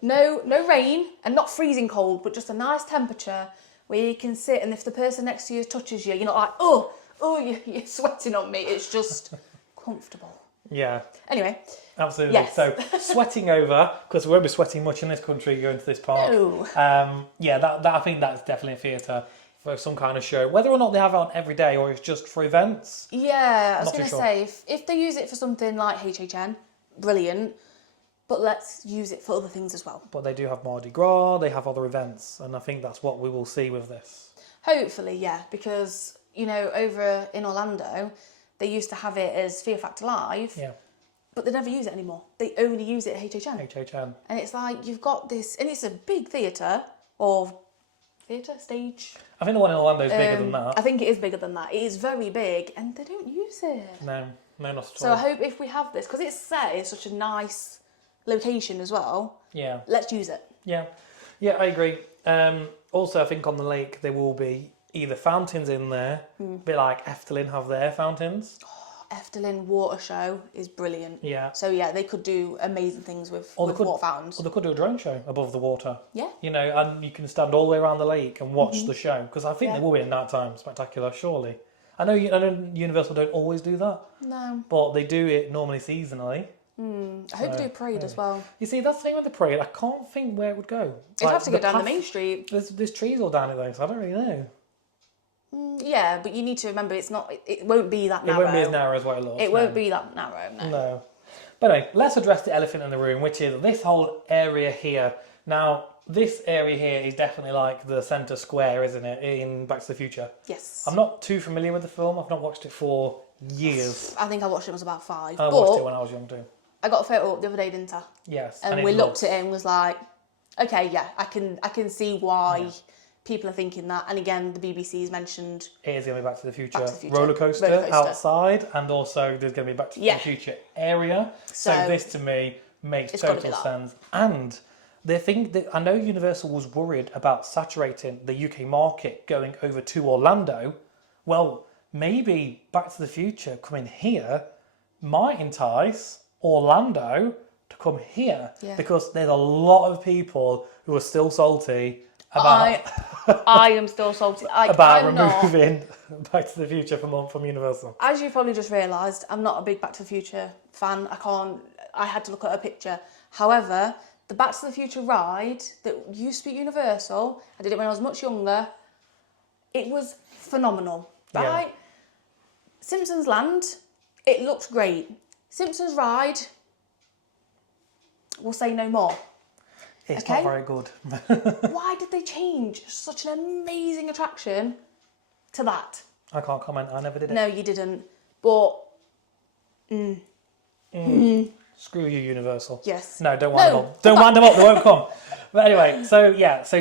No rain and not freezing cold, but just a nice temperature where you can sit, and if the person next to you touches you, you're not like, oh, you're sweating on me. It's just comfortable. Yeah, Anyway, absolutely. Yes. So sweating over, because we won't be sweating much in this country going to this park. no. Yeah, that I think that's definitely a theatre for some kind of show. Whether or not they have it on every day or it's just for events. Yeah, I was Not too going to sure. say, if they use it for something like HHN, brilliant, but let's use it for other things as well. But they do have Mardi Gras, they have other events, and I think that's what we will see with this. Hopefully, yeah, because, over in Orlando, they used to have it as Fear Factor Live, Yeah, but they never use it anymore. They only use it at HHN. HHN. And it's like, you've got this, and it's a big theatre, or stage. I think the one in Orlando is bigger than that. I think it is bigger than that. It is very big, and they don't use it. No, not at all. So I hope if we have this, because it's set in such a nice location as well, Yeah. let's use it. Yeah, I agree. Also, I think on the lake there will be either fountains in there, a bit like Efteling have their fountains. Efteling water show is brilliant. Yeah. So yeah, they could do amazing things with Or they could- water fountains. Or they could do a drone show above the water. Yeah. And you can stand all the way around the lake and watch the show, because I think Yeah. they will be at night time spectacular, surely. I know Universal don't always do that, No. but they do it normally seasonally. I hope they do a parade as well. You see, that's the thing with the parade, I can't think where it would go. It'd have to go down the path- main street. There's trees all down it though, so I don't really know. Yeah, but you need to remember it's not. It won't be that It narrow. won't be as narrow as what it looks. It no. won't be that narrow. No. No. But anyway, let's address the elephant in the room, which is this whole area here. Now, this area here is definitely like the centre square, isn't it, in Back to the Future? Yes. I'm not too familiar with the film. I've not watched it for years. I think I watched it when I was about 5. I but watched it when I was young too. I got a photo up the other day, didn't I? Yes. And it we looked looks- at it and was like, okay, yeah, I can see why people are thinking that. And again, the BBC's mentioned. It is going to be Back to the Future, Back to the Future. roller coaster Roller coaster. outside, and also there's going to be Back to the Future area. So this to me makes it's gotta be total that. sense. And the thing that I know Universal was worried about saturating the UK market going over to Orlando. Well, maybe Back to the Future coming here might entice Orlando to come here Yeah. because there's a lot of people who are still salty about I am still salty. Like, about I'm not. removing Back to the Future from Universal. As you probably just realised, I'm not a big Back to the Future fan. I had to look at a picture. However, the Back to the Future ride that used to be at Universal, I did it when I was much younger, it was phenomenal, Yeah. right? Simpsons Land, it looked great. Simpsons Ride, we'll say no more. It's Okay. not very good. Why did they change such an amazing attraction to that? I can't comment. I never did it. No, you didn't. But, Screw you, Universal. yes. No, don't wind them up. Don't wind them up. They won't come. But anyway, so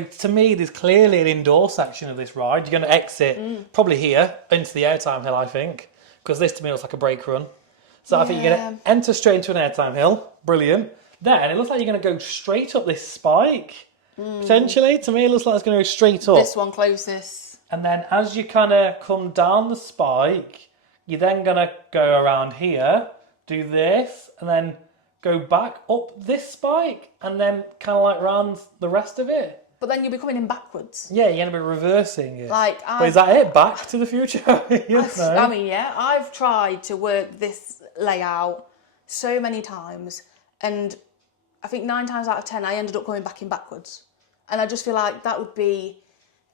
to me, there's clearly an indoor section of this ride. You're going to exit probably here into the airtime hill, I think, because this to me looks like a brake run. So I think you're going to enter straight into an airtime hill. Brilliant. Then it looks like you're going to go straight up this spike. Potentially, to me, it looks like it's going to go straight up. This one closest. And then as you kind of come down the spike, you're then going to go around here, do this, and then go back up this spike, and then kind of like round the rest of it. But then you'll be coming in backwards. Yeah, you're going to be reversing it. Like, But is that it? Back to the Future? Yes, no. I mean, yeah, I've tried to work this layout so many times, and I think 9 times out of 10, I ended up going back in backwards. And I just feel like that would be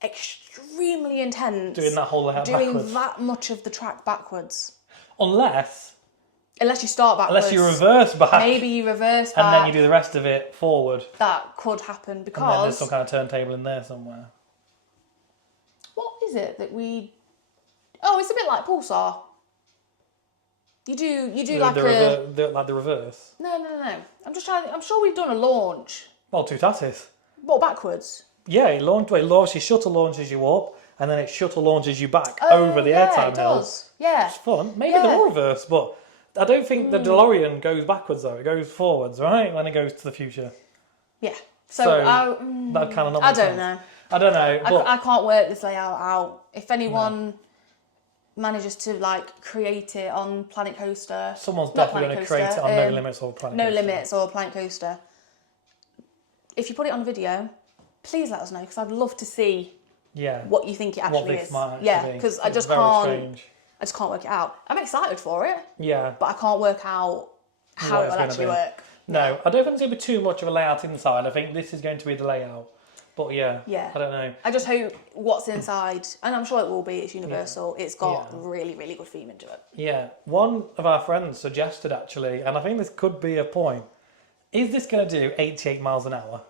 extremely intense. Doing that whole layout doing backwards. that much of the track backwards. Unless Unless you start backwards. you reverse back. Maybe you reverse back. And then you do the rest of it forward. That could happen And then because... there's some kind of turntable in there somewhere. What is it that we... Oh, it's a bit like Pulsar. You do like Like the reverse. No. I'm sure we've done a launch. Well, Tutatis. What, backwards? Yeah, it launches, shuttle launches you up, and then it shuttle launches you back over the airtime it hill. does. Yeah. It's fun. Maybe Yeah. they're all reverse, but I don't think the DeLorean goes backwards though. It goes forwards, right? When it goes to the future. Yeah. So, So, that kind of not I make don't sense. know. I don't know. But I can't work this layout out. If anyone manages to like create it on Planet Coaster, someone's not definitely going Planet to create it Coaster, on No Limits or Planet No Coaster. Limits or Planet Coaster. If you put it on a video, please let us know because I'd love to see Yeah. what you think it What actually this is. might actually Yeah, be. because I It's just very can't. strange. I just can't work it out. I'm excited for it, Yeah. but I can't work out how What it it's will gonna actually be. work. No, I don't think it's going to be too much of a layout inside. I think this is going to be the layout. But yeah, Yeah. I don't know. I just hope what's inside, and I'm sure it will be, it's Universal, it's got Yeah. really, really good theme into it. Yeah, one of our friends suggested actually, and I think this could be a point. Is this going to do 88 miles an hour,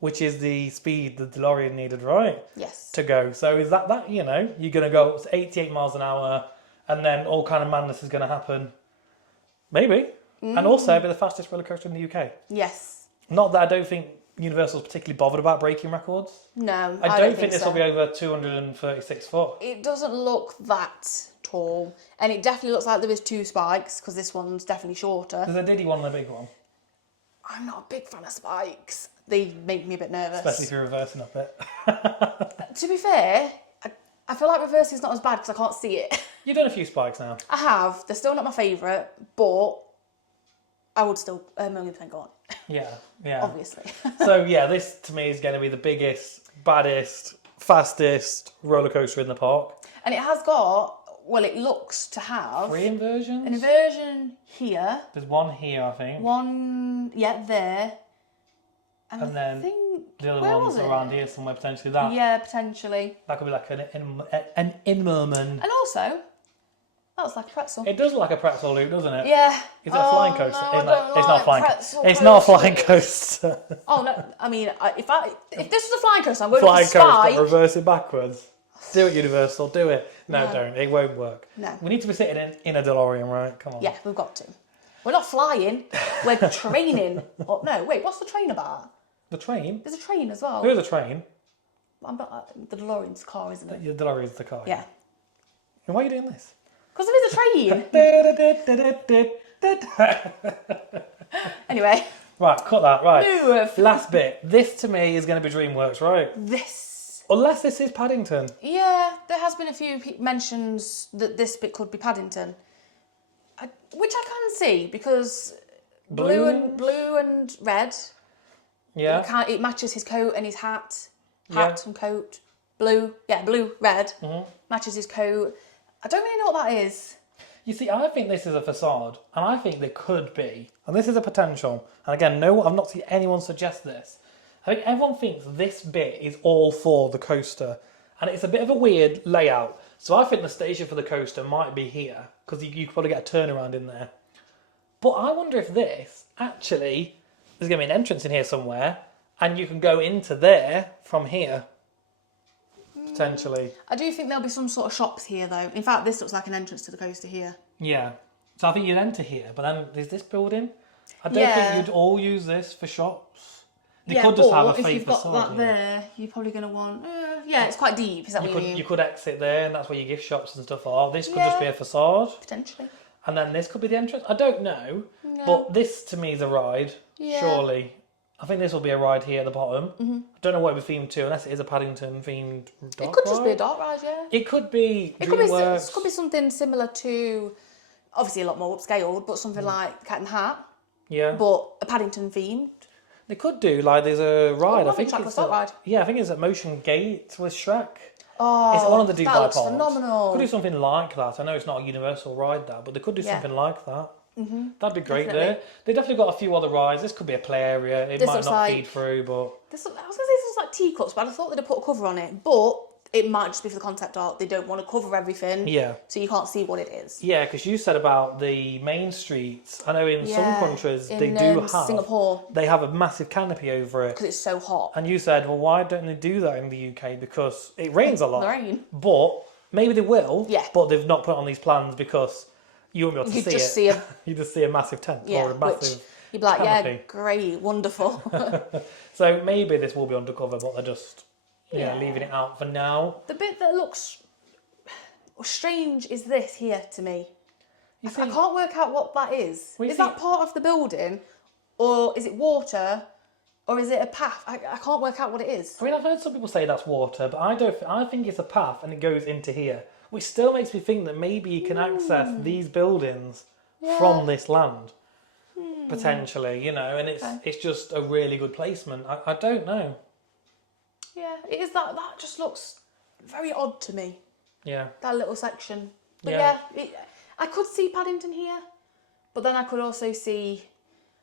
which is the speed the DeLorean needed, right, Yes. to go? So is that you're going to go up to 88 miles an hour, and then all kind of madness is going to happen? Maybe, and also be the fastest roller coaster in the UK. Yes. Not that I don't think Universal's particularly bothered about breaking records. No, I don't think this so. will be over 236 foot. It doesn't look that tall, and it definitely looks like there is 2 spikes because this one's definitely shorter. There's a Diddy one and a big one, I'm not a big fan of spikes. They make me a bit nervous. especially if you're reversing up it. To be fair, I feel like reversing is not as bad because I can't see it. You've done a few spikes now. I have. They're still not my favourite, but I would still a million % go on. Yeah. Obviously. So yeah, this to me is going to be the biggest, baddest, fastest roller coaster in the park. And it has got, well, it looks to have 3 inversions. an inversion here, There's one here, I think. one, there. And And I then think The other where ones was it? around here somewhere, potentially. That Yeah, potentially. that could be like an Inmerman. And also, that was like a pretzel. It does look like a pretzel loop, doesn't it? Yeah. Is it a flying coaster? No, It's I not- don't it's not like flying. pretzel It's not a flying coasters. coaster. Oh no! I mean, if this was a flying coaster, I'm going Flying to the sky. coaster, reverse it backwards. Do it, Universal. Do it. No, No. don't. It won't work. No. We need to be sitting in a DeLorean, right? Come on. Yeah, we've got to. We're not flying. We're training. Oh, no, wait. What's the train about? The train. There's a train as well. There's a train. I'm not, the DeLorean's car, isn't it? The DeLorean's the car. Yeah. And why are you doing this? Because there is a train. Anyway. Right, cut that. Right. Move. Last bit. This to me is going to be DreamWorks, right? This. Unless this is Paddington. Yeah, there has been a few mentions that this bit could be Paddington. Which I can see because blue and red. Yeah. It matches his coat and his hat. Yeah. Hat and coat. Blue. Yeah, blue, red. Mm-hmm. Matches his coat. I don't really know what that is. You see, I think this is a facade, and I think there could be, and this is a potential. And again, no, I've not seen anyone suggest this. I think everyone thinks this bit is all for the coaster, and it's a bit of a weird layout. So I think the station for the coaster might be here, because you could probably get a turnaround in there. But I wonder if this, actually, there's going to be an entrance in here somewhere, and you can go into there from here, potentially. I do think there'll be some sort of shops here, though. In fact, this looks like an entrance to the coaster here. Yeah. So I think you'd enter here, but then there's this building. I don't Yeah. think you'd all use this for shops. They Yeah, could just have a but if fake you've got facade. that there, you're probably going to want... yeah, it's quite deep. Is that what you mean? You could exit there, and that's where your gift shops and stuff are. This could just be a facade, Potentially. and then this could be the entrance. I don't know, No. but this to me is a ride. Yeah. Surely, I think this will be a ride here at the bottom. Mm-hmm. I don't know what it would be themed to, unless it is a Paddington themed. It could just be a dark ride, yeah. It could be. It could be, DreamWorks. could be something similar to, obviously a lot more upscaled, but something like Cat in the Hat, Yeah. but a Paddington theme. They could do like there's a ride. I think Trackless it's Dot Ride. Yeah, I think it's at Motion Gate with Shrek. Oh, It's one of the Dubai that looks parks. phenomenal. Could do something like that. I know it's not a universal ride that, but they could do Yeah. something like that. Mm-hmm. That'd be great Definitely. there. They definitely got a few other rides. This could be a play area. It This might looks not like- feed through, but I was going to say this was like teacups, but I thought they'd have put a cover on it. But it might just be for the concept art. They don't want to cover everything. yeah. So you can't see what it is. Yeah, because you said about the main streets. I know in some Yeah, countries in, they do have Singapore, they have a massive canopy over it. because it's so hot. And you said, well, why don't they do that in the UK? Because it rains a lot. The rain. But maybe they will. Yeah. But they've not put on these plans because you won't be able to You see just it. see a You just see a massive tent yeah, or a which massive. you'd be like, yeah, canopy. great, wonderful. So maybe this will be undercover, but they're just Yeah. leaving it out for now. The bit that looks strange is this here to me. You see, I can't work out what that is. Well, you Is see- that part of the building, or is it water, or is it a path? I can't work out what it is. I mean, I've heard some people say that's water, but I don't. I think it's a path, and it goes into here, which still makes me think that maybe you can access these buildings from this land, potentially. And it's just a really good placement. I don't know. Yeah, it is that. That just looks very odd to me. Yeah. That little section. But Yeah. I could see Paddington here, but then I could also see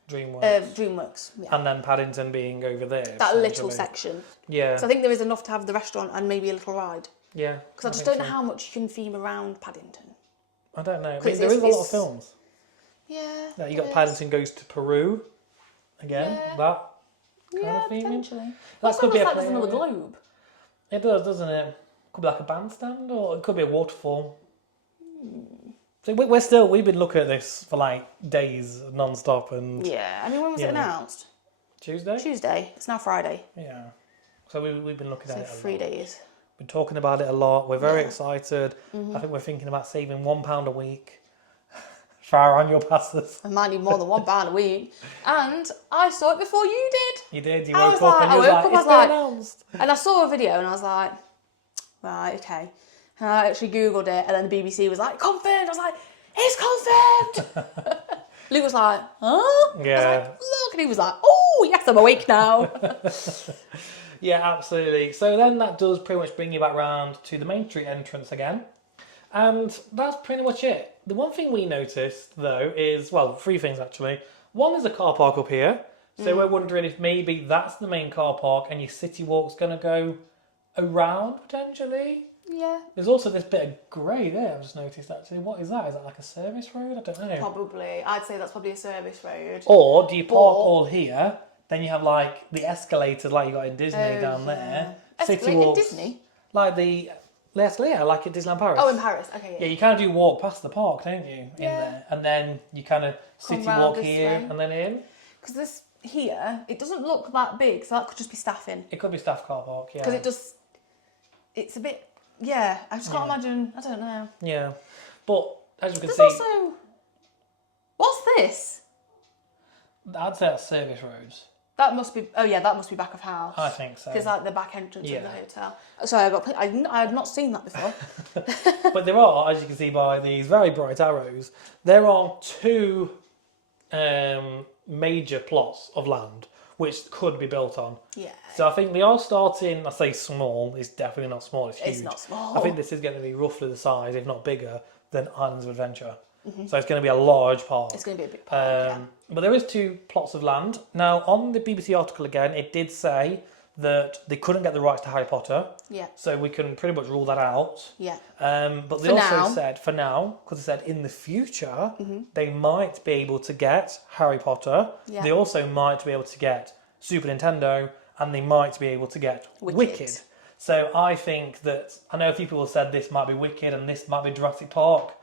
DreamWorks. DreamWorks. Yeah. And then Paddington being over there. That little essentially. section. Yeah. So I think there is enough to have the restaurant and maybe a little ride. Yeah. Because I just think don't know so. how much you can theme around Paddington. I don't know. I mean, 'Cause there is a lot of it's- films. Yeah. Yeah, you there got is. Paddington Goes to Peru. Again, Yeah. that kind Yeah, of theming. potentially. That Also could be looks a like there's play another area. globe. It does, doesn't it? Could be like a bandstand, or it could be a waterfall. So we've been looking at this for like days non-stop, and Yeah. I mean, when was Yeah. it announced? Tuesday. Tuesday. It's now Friday. Yeah. So we've been looking at So it a 3 lot. days. Been talking about it a lot. We're very Yeah. excited. I think we're thinking about saving £1 a week for our annual passes. I might need more than £1 a week. And I saw it before you did. You did. You I woke was up like- and you I was woke like, up, I "It's was been like- announced." And I saw a video and I was like, right, okay. And I actually Googled it and then the BBC was like, confirmed. I was like, it's confirmed. Luke was like, huh? I was Yeah. like, look. And he was like, oh, yes, I'm awake now. Yeah, absolutely. So then that does pretty much bring you back round to the Main Street entrance again. And that's pretty much it. The one thing we noticed, though, is, well, three things actually. One is a car park up here. So we're wondering if maybe that's the main car park and your city walk's going to go around potentially. Yeah. There's also this bit of grey there, I've just noticed actually. What is that? Is that like a service road? I don't know. Probably. I'd say that's probably a service road. Or do you park all here, then you have like the escalators like you got in Disney down there. Escalate in Disney? Like the escalator, like at Disneyland Paris. Oh, in Paris. Okay, Yeah, you kind of do walk past the park, don't you? In there. And then you kind of city round walk this here way. and then in. Because this here, it doesn't look that big, so that could just be staffing. It could be staff car park, yeah. Because it's a bit, I just can't imagine, I don't know. Yeah. But as you can There's see, also, what's this? I'd say that's service roads. That must be, that must be back of house. I think so. Because like the back entrance of Yeah. the hotel. Sorry, I had not seen that before. But there are, as you can see by these very bright arrows, there are two major plots of land which could be built on. Yeah. So I think they are starting, I say small, it's definitely not small, it's huge. It's not small. I think this is going to be roughly the size, if not bigger, than Islands of Adventure. So it's going to be a large park. It's going to be a big park, But there is two plots of land. Now, on the BBC article again, it did say that they couldn't get the rights to Harry Potter. Yeah. So we can pretty much rule that out. Yeah. But they For also now. said, for now, because they said in the future, they might be able to get Harry Potter. Yeah. They also might be able to get Super Nintendo, and they might be able to get Wicked. So I think that, I know a few people said this might be Wicked and this might be Jurassic Park.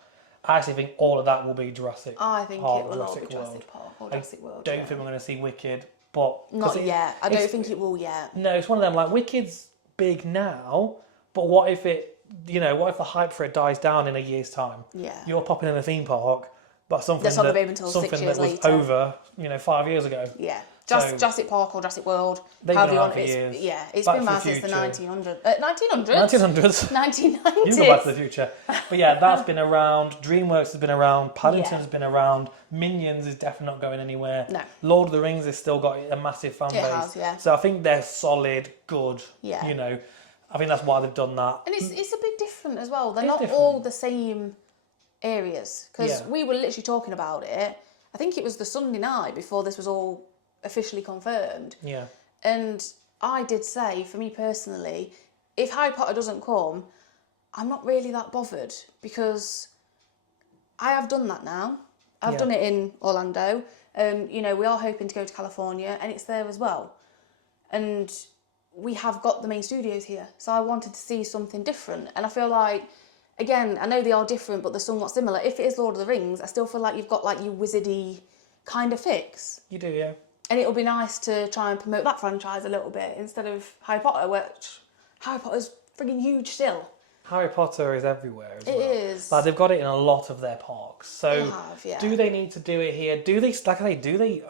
I actually think all of that will be Jurassic I think Park, it will all be World. Jurassic Park or Jurassic World. Don't think we're going to see Wicked, but... 'cause Not it- yet. I don't it's- think it will yet. No, it's one of them, like, Wicked's big now, but what if it, what if the hype for it dies down in a year's time? Yeah. You're popping in a theme park, but something That's not that, gonna be until 6 something years that was later. over, 5 years ago. Yeah. So- Jurassic Park or Jurassic World. They've However been you around want for it. years. Yeah, it's Back been to the around since the Future. 1900s. 1900s. 1990s. You can go back to the future. But yeah, that's been around. DreamWorks has been around. Paddington's been around. Minions is definitely not going anywhere. No. Lord of the Rings has still got a massive fan base. has, yeah. So I think they're solid, good. Yeah. I think that's why they've done that. And it's a bit different as well. They're It's not different. all the same areas. Because Yeah. we were literally talking about it. I think it was the Sunday night before this was all officially confirmed. Yeah. And I did say, for me personally, if Harry Potter doesn't come, I'm not really that bothered because I have done that now. I've Yeah. done it in Orlando. We are hoping to go to California and it's there as well. And we have got the main studios here. So I wanted to see something different. And I feel like, again, I know they are different, but they're somewhat similar. If it is Lord of the Rings, I still feel like you've got like your wizardy kind of fix. You do, yeah. And it'll be nice to try and promote that franchise a little bit instead of Harry Potter, which Harry Potter's frigging huge still. Harry Potter is everywhere as well. It is. Like, they've got it in a lot of their parks. So They have, yeah. do they need to do it here? Do they, like I say,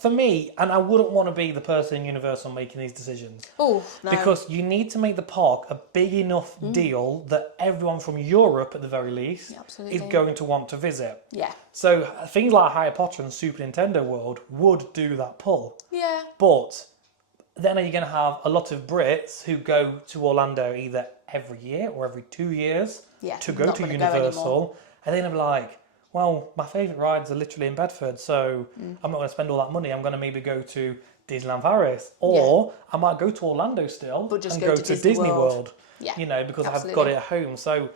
for me, and I wouldn't want to be the person in Universal making these decisions. Oh, no. Because you need to make the park a big enough deal that everyone from Europe, at the very least, Yeah, absolutely. is going to want to visit. Yeah. So things like Harry Potter and Super Nintendo World would do that pull. Yeah. But then are you going to have a lot of Brits who go to Orlando either every year or every 2 years Yeah, to go not to gonna go Universal, anymore. and then they'll be like, well, my favourite rides are literally in Bedford, so I'm not going to spend all that money. I'm going to maybe go to Disneyland Paris, or I might go to Orlando still, But just and go go to to Disney Disney World. World. Yeah, Because I've got absolutely. it at home. So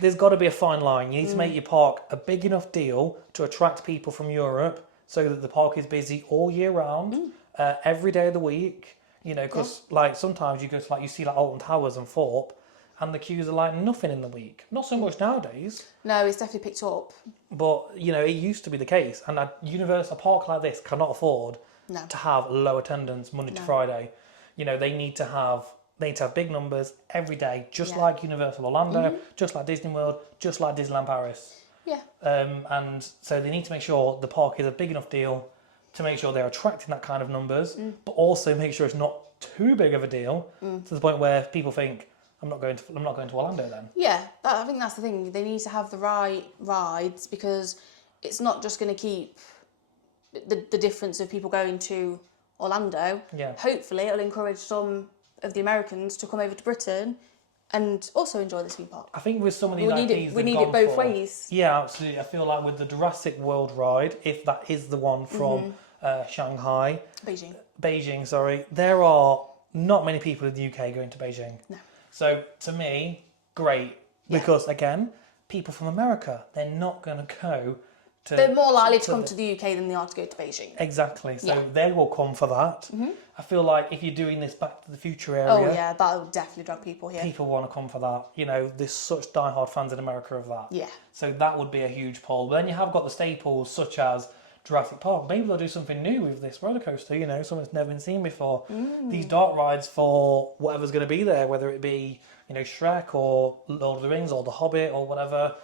there's got to be a fine line. You need to make your park a big enough deal to attract people from Europe, so that the park is busy all year round, every day of the week. Because like sometimes you go to you see Alton Towers and Thorpe, and the queues are like nothing in the week. Not so much nowadays, No, it's definitely picked up. but it used to be the case. And a Universal park like this cannot afford No. to have low attendance Monday to Friday. They need to have big numbers every day, just like Universal Orlando, just like Disney World, just like Disneyland Paris. Yeah. And so they need to make sure the park is a big enough deal to make sure they're attracting that kind of numbers, but also make sure it's not too big of a deal to the point where people think, I'm not going to Orlando then. Yeah, I think that's the thing. They need to have the right rides because it's not just going to keep the difference of people going to Orlando. Yeah. Hopefully, it'll encourage some of the Americans to come over to Britain and also enjoy the theme park. I think with some of these We need IPs it. We they've need gone it both for- ways. Yeah, absolutely. I feel like with the Jurassic World ride, if that is the one from Shanghai, Beijing. sorry, there are not many people in the UK going to Beijing. No. So to me, great. Yeah. Because again, people from America, they're not going to go to... They're more likely to come to the UK than they are to go to Beijing. Exactly. So Yeah. they will come for that. Mm-hmm. I feel like if you're doing this Back to the Future area... Oh yeah, that'll definitely drag people here. People want to come for that. You know, there's such diehard fans in America of that. Yeah. So that would be a huge pull. But then you have got the staples such as Jurassic Park. Maybe they'll do something new with this roller coaster, you know, something that's never been seen before. These dark rides for whatever's going to be there, whether it be, you know, Shrek or Lord of the Rings or The Hobbit or whatever.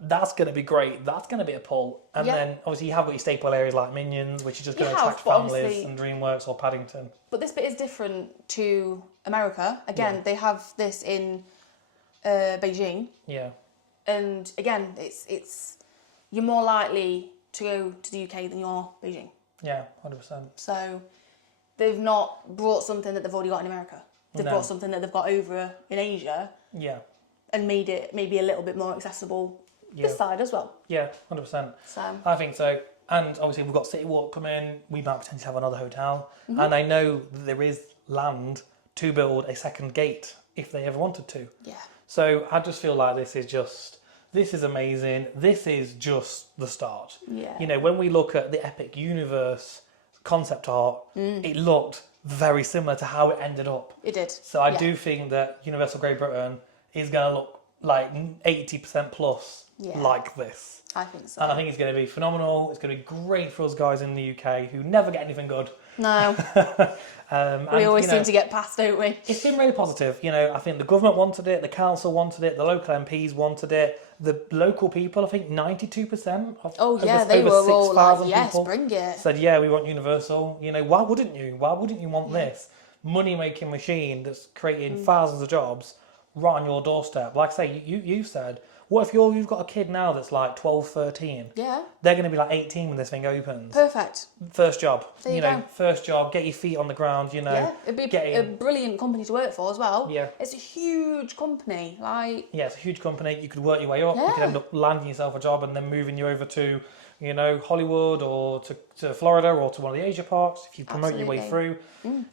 That's going to be great. That's going to be a pull. And then obviously you have got your staple areas like Minions, which is just going to attract families, and DreamWorks or Paddington. But this bit is different to America. Again, they have this in Beijing. Yeah. And again, it's you're more likely to go to the UK than you're Beijing. Yeah, 100%. So they've not brought something that they've already got in America. They've brought something that they've got over in Asia. Yeah. And made it maybe a little bit more accessible this side as well. Yeah, 100%. So I think so. And obviously we've got City Walk coming. We might potentially have another hotel. And I know that there is land to build a second gate if they ever wanted to. yeah. So I just feel like this is amazing. This is just the start. Yeah. You know, when we look at the Epic Universe concept art, it looked very similar to how it ended up. It did. So I do think that Universal Great Britain is going to look like 80% plus like this. I think so. And I think it's going to be phenomenal. It's going to be great for us guys in the UK who never get anything good. No. We always seem to get past, don't we? It's been really positive. You know, I think the government wanted it, the council wanted it, the local MPs wanted it, the local people, I think 92% of they over were all like, 6,000 yes, people bring it. said, yeah, we want Universal. You know, why wouldn't you? Why wouldn't you want this money-making machine that's creating thousands of jobs right on your doorstep? Like I say, you said, what if you've got a kid now that's like 12, 13? Yeah. They're going to be like 18 when this thing opens. Perfect. First job. There you go. First job, get your feet on the ground, you know. Yeah, it'd be a brilliant company to work for as well. Yeah. It's a huge company. Like, yeah, it's a huge company. You could work your way up. You could end up landing yourself a job and then moving you over to, you know, Hollywood or to Florida or to one of the Asia parks if you promote your way through.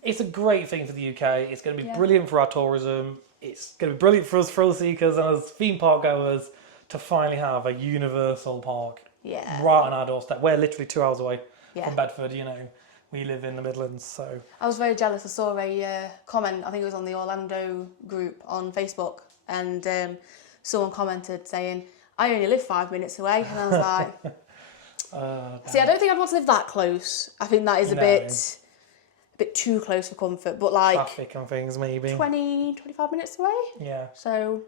It's a great thing for the UK. It's going to be brilliant for our tourism. It's going to be brilliant for us thrill seekers and as theme park goers to finally have a Universal park right on our doorstep. We're literally 2 hours away from Bedford, you know. We live in the Midlands, so... I was very jealous. I saw a comment, I think it was on the Orlando group on Facebook, and someone commented saying, I only live 5 minutes away, and I was like... See, I don't think I'd want to live that close. I think that is a bit too close for comfort, but like... Traffic and things, maybe. 20, 25 minutes away? Yeah. So...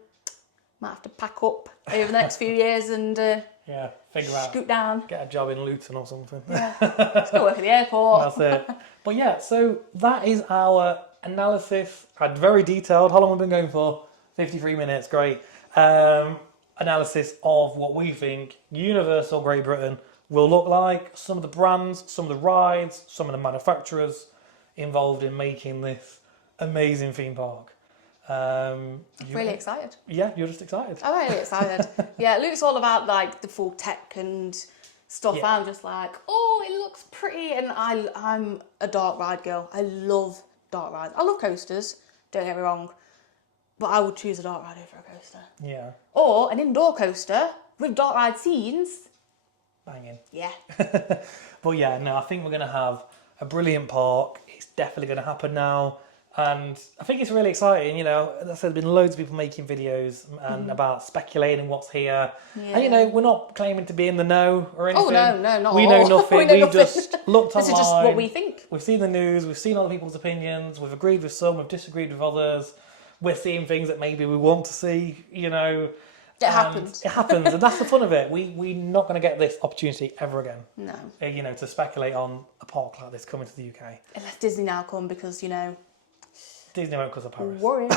might have to pack up over the next few years and figure out, scoot down. get a job in Luton or something. Yeah, let's go work at the airport. That's it. But yeah, so that is our analysis. Very detailed. How long have we been going for? 53 minutes. Great. Analysis of what we think Universal Great Britain will look like. Some of the brands, some of the rides, some of the manufacturers involved in making this amazing theme park. Really excited. Yeah, you're just excited. I'm really excited. Yeah, Luke's all about like the full tech and stuff. Yeah. I'm just like, oh, it looks pretty, and I'm a dark ride girl. I love dark rides. I love coasters. Don't get me wrong, but I would choose a dark ride over a coaster. Yeah. Or an indoor coaster with dark ride scenes. Banging. Yeah. But yeah, no, I think we're going to have a brilliant park. It's definitely going to happen now. And I think it's really exciting, you know. As I said, there's been loads of people making videos and about speculating what's here. Yeah. And, you know, we're not claiming to be in the know or anything. Oh, no, not we at know all. nothing. We know We've nothing. just looked online. This is just what we think. We've seen the news. We've seen other people's opinions. We've agreed with some. We've disagreed with others. We're seeing things that maybe we want to see, you know. It happens. It happens. And that's the fun of it. We're not going to get this opportunity ever again. No. You know, to speculate on a park like this coming to the UK. Unless Disney now come because, you know... Disney won't because of Paris. Worried.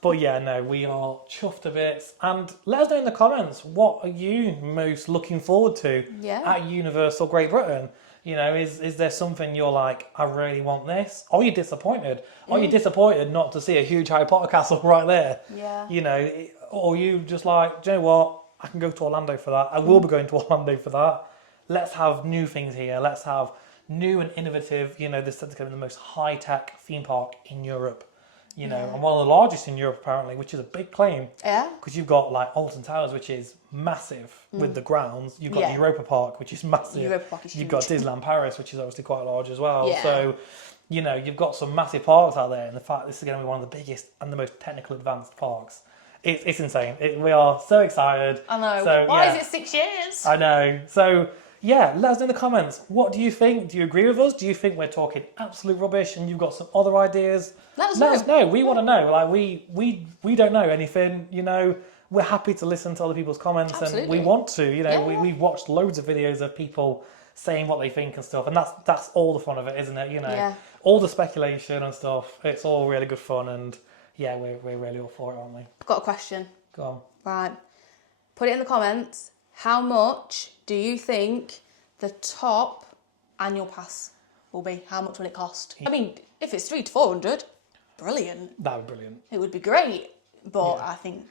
But yeah, no, we are chuffed a bit. And let us know in the comments, what are you most looking forward to at Universal Great Britain? You know, is there something you're like, I really want this? Are you disappointed? Are you disappointed not to see a huge Harry Potter castle right there? Yeah. You know, or you just like, do you know what? I can go to Orlando for that. I will be going to Orlando for that. let's have new things here. Let's have new and innovative. You know, this is going to be the most high-tech theme park in Europe. You know, and one of the largest in Europe apparently, which is a big claim. Yeah. Because you've got like Alton Towers, which is massive with the grounds. You've got Europa Park, which is massive. Europa Park is You've huge. got Disneyland Paris, which is obviously quite large as well. Yeah. So, you know, you've got some massive parks out there, and the fact this is going to be one of the biggest and the most technical advanced parks. It's insane. We are so excited. I know. So, Why yeah. is it 6 years? I know. So, yeah, let us know in the comments. What do you think? Do you agree with us? Do you think we're talking absolute rubbish and you've got some other ideas? Let us know. We want to know. Like we don't know anything, you know. We're happy to listen to other people's comments and we want to, you know. We've watched loads of videos of people saying what they think and stuff, and that's all the fun of it, isn't it? You know. Yeah. All the speculation and stuff. It's all really good fun, and yeah, we're really all for it, aren't we? I've got a question. Go on. Right. Put it in the comments. How much do you think the top annual pass will be? How much will it cost? I mean, if it's 300 to 400, brilliant. That would be brilliant. It would be great. But I think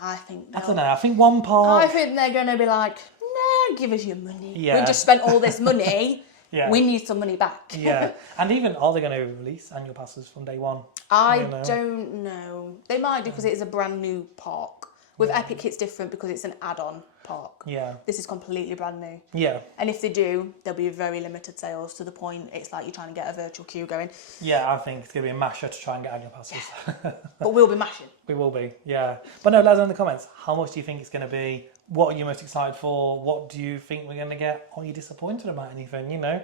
I don't know. I think one park. I think they're going to be like, nah, give us your money. Yeah. We just spent all this money. Yeah. We need some money back. Yeah, and even are they going to release annual passes from day one? I don't know. They might do because it is a brand new park. With Epic, it's different because it's an add-on park. Yeah. This is completely brand new. Yeah. And if they do, there'll be very limited sales to the point it's like you're trying to get a virtual queue going. Yeah, I think it's going to be a masher to try and get annual passes. But we'll be mashing. We will be, yeah. But no, let us know in the comments. How much do you think it's going to be? What are you most excited for? What do you think we're going to get? Are you disappointed about anything? You know,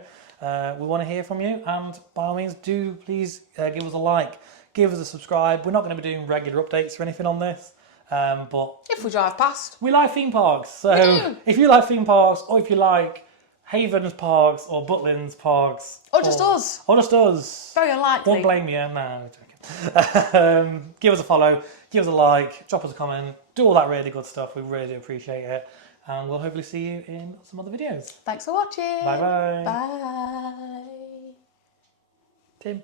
we want to hear from you. And by all means, do please give us a like. Give us a subscribe. We're not going to be doing regular updates or anything on this. But If we drive past. we like theme parks. So if you like theme parks, or if you like Havens Parks or Butlins Parks. Or just us. Or just us. Very unlikely. Don't blame you. No, I'm joking. Give us a follow, give us a like, drop us a comment, do all that really good stuff. We really appreciate it. And we'll hopefully see you in some other videos. Thanks for watching. Bye-bye. Bye. Tim.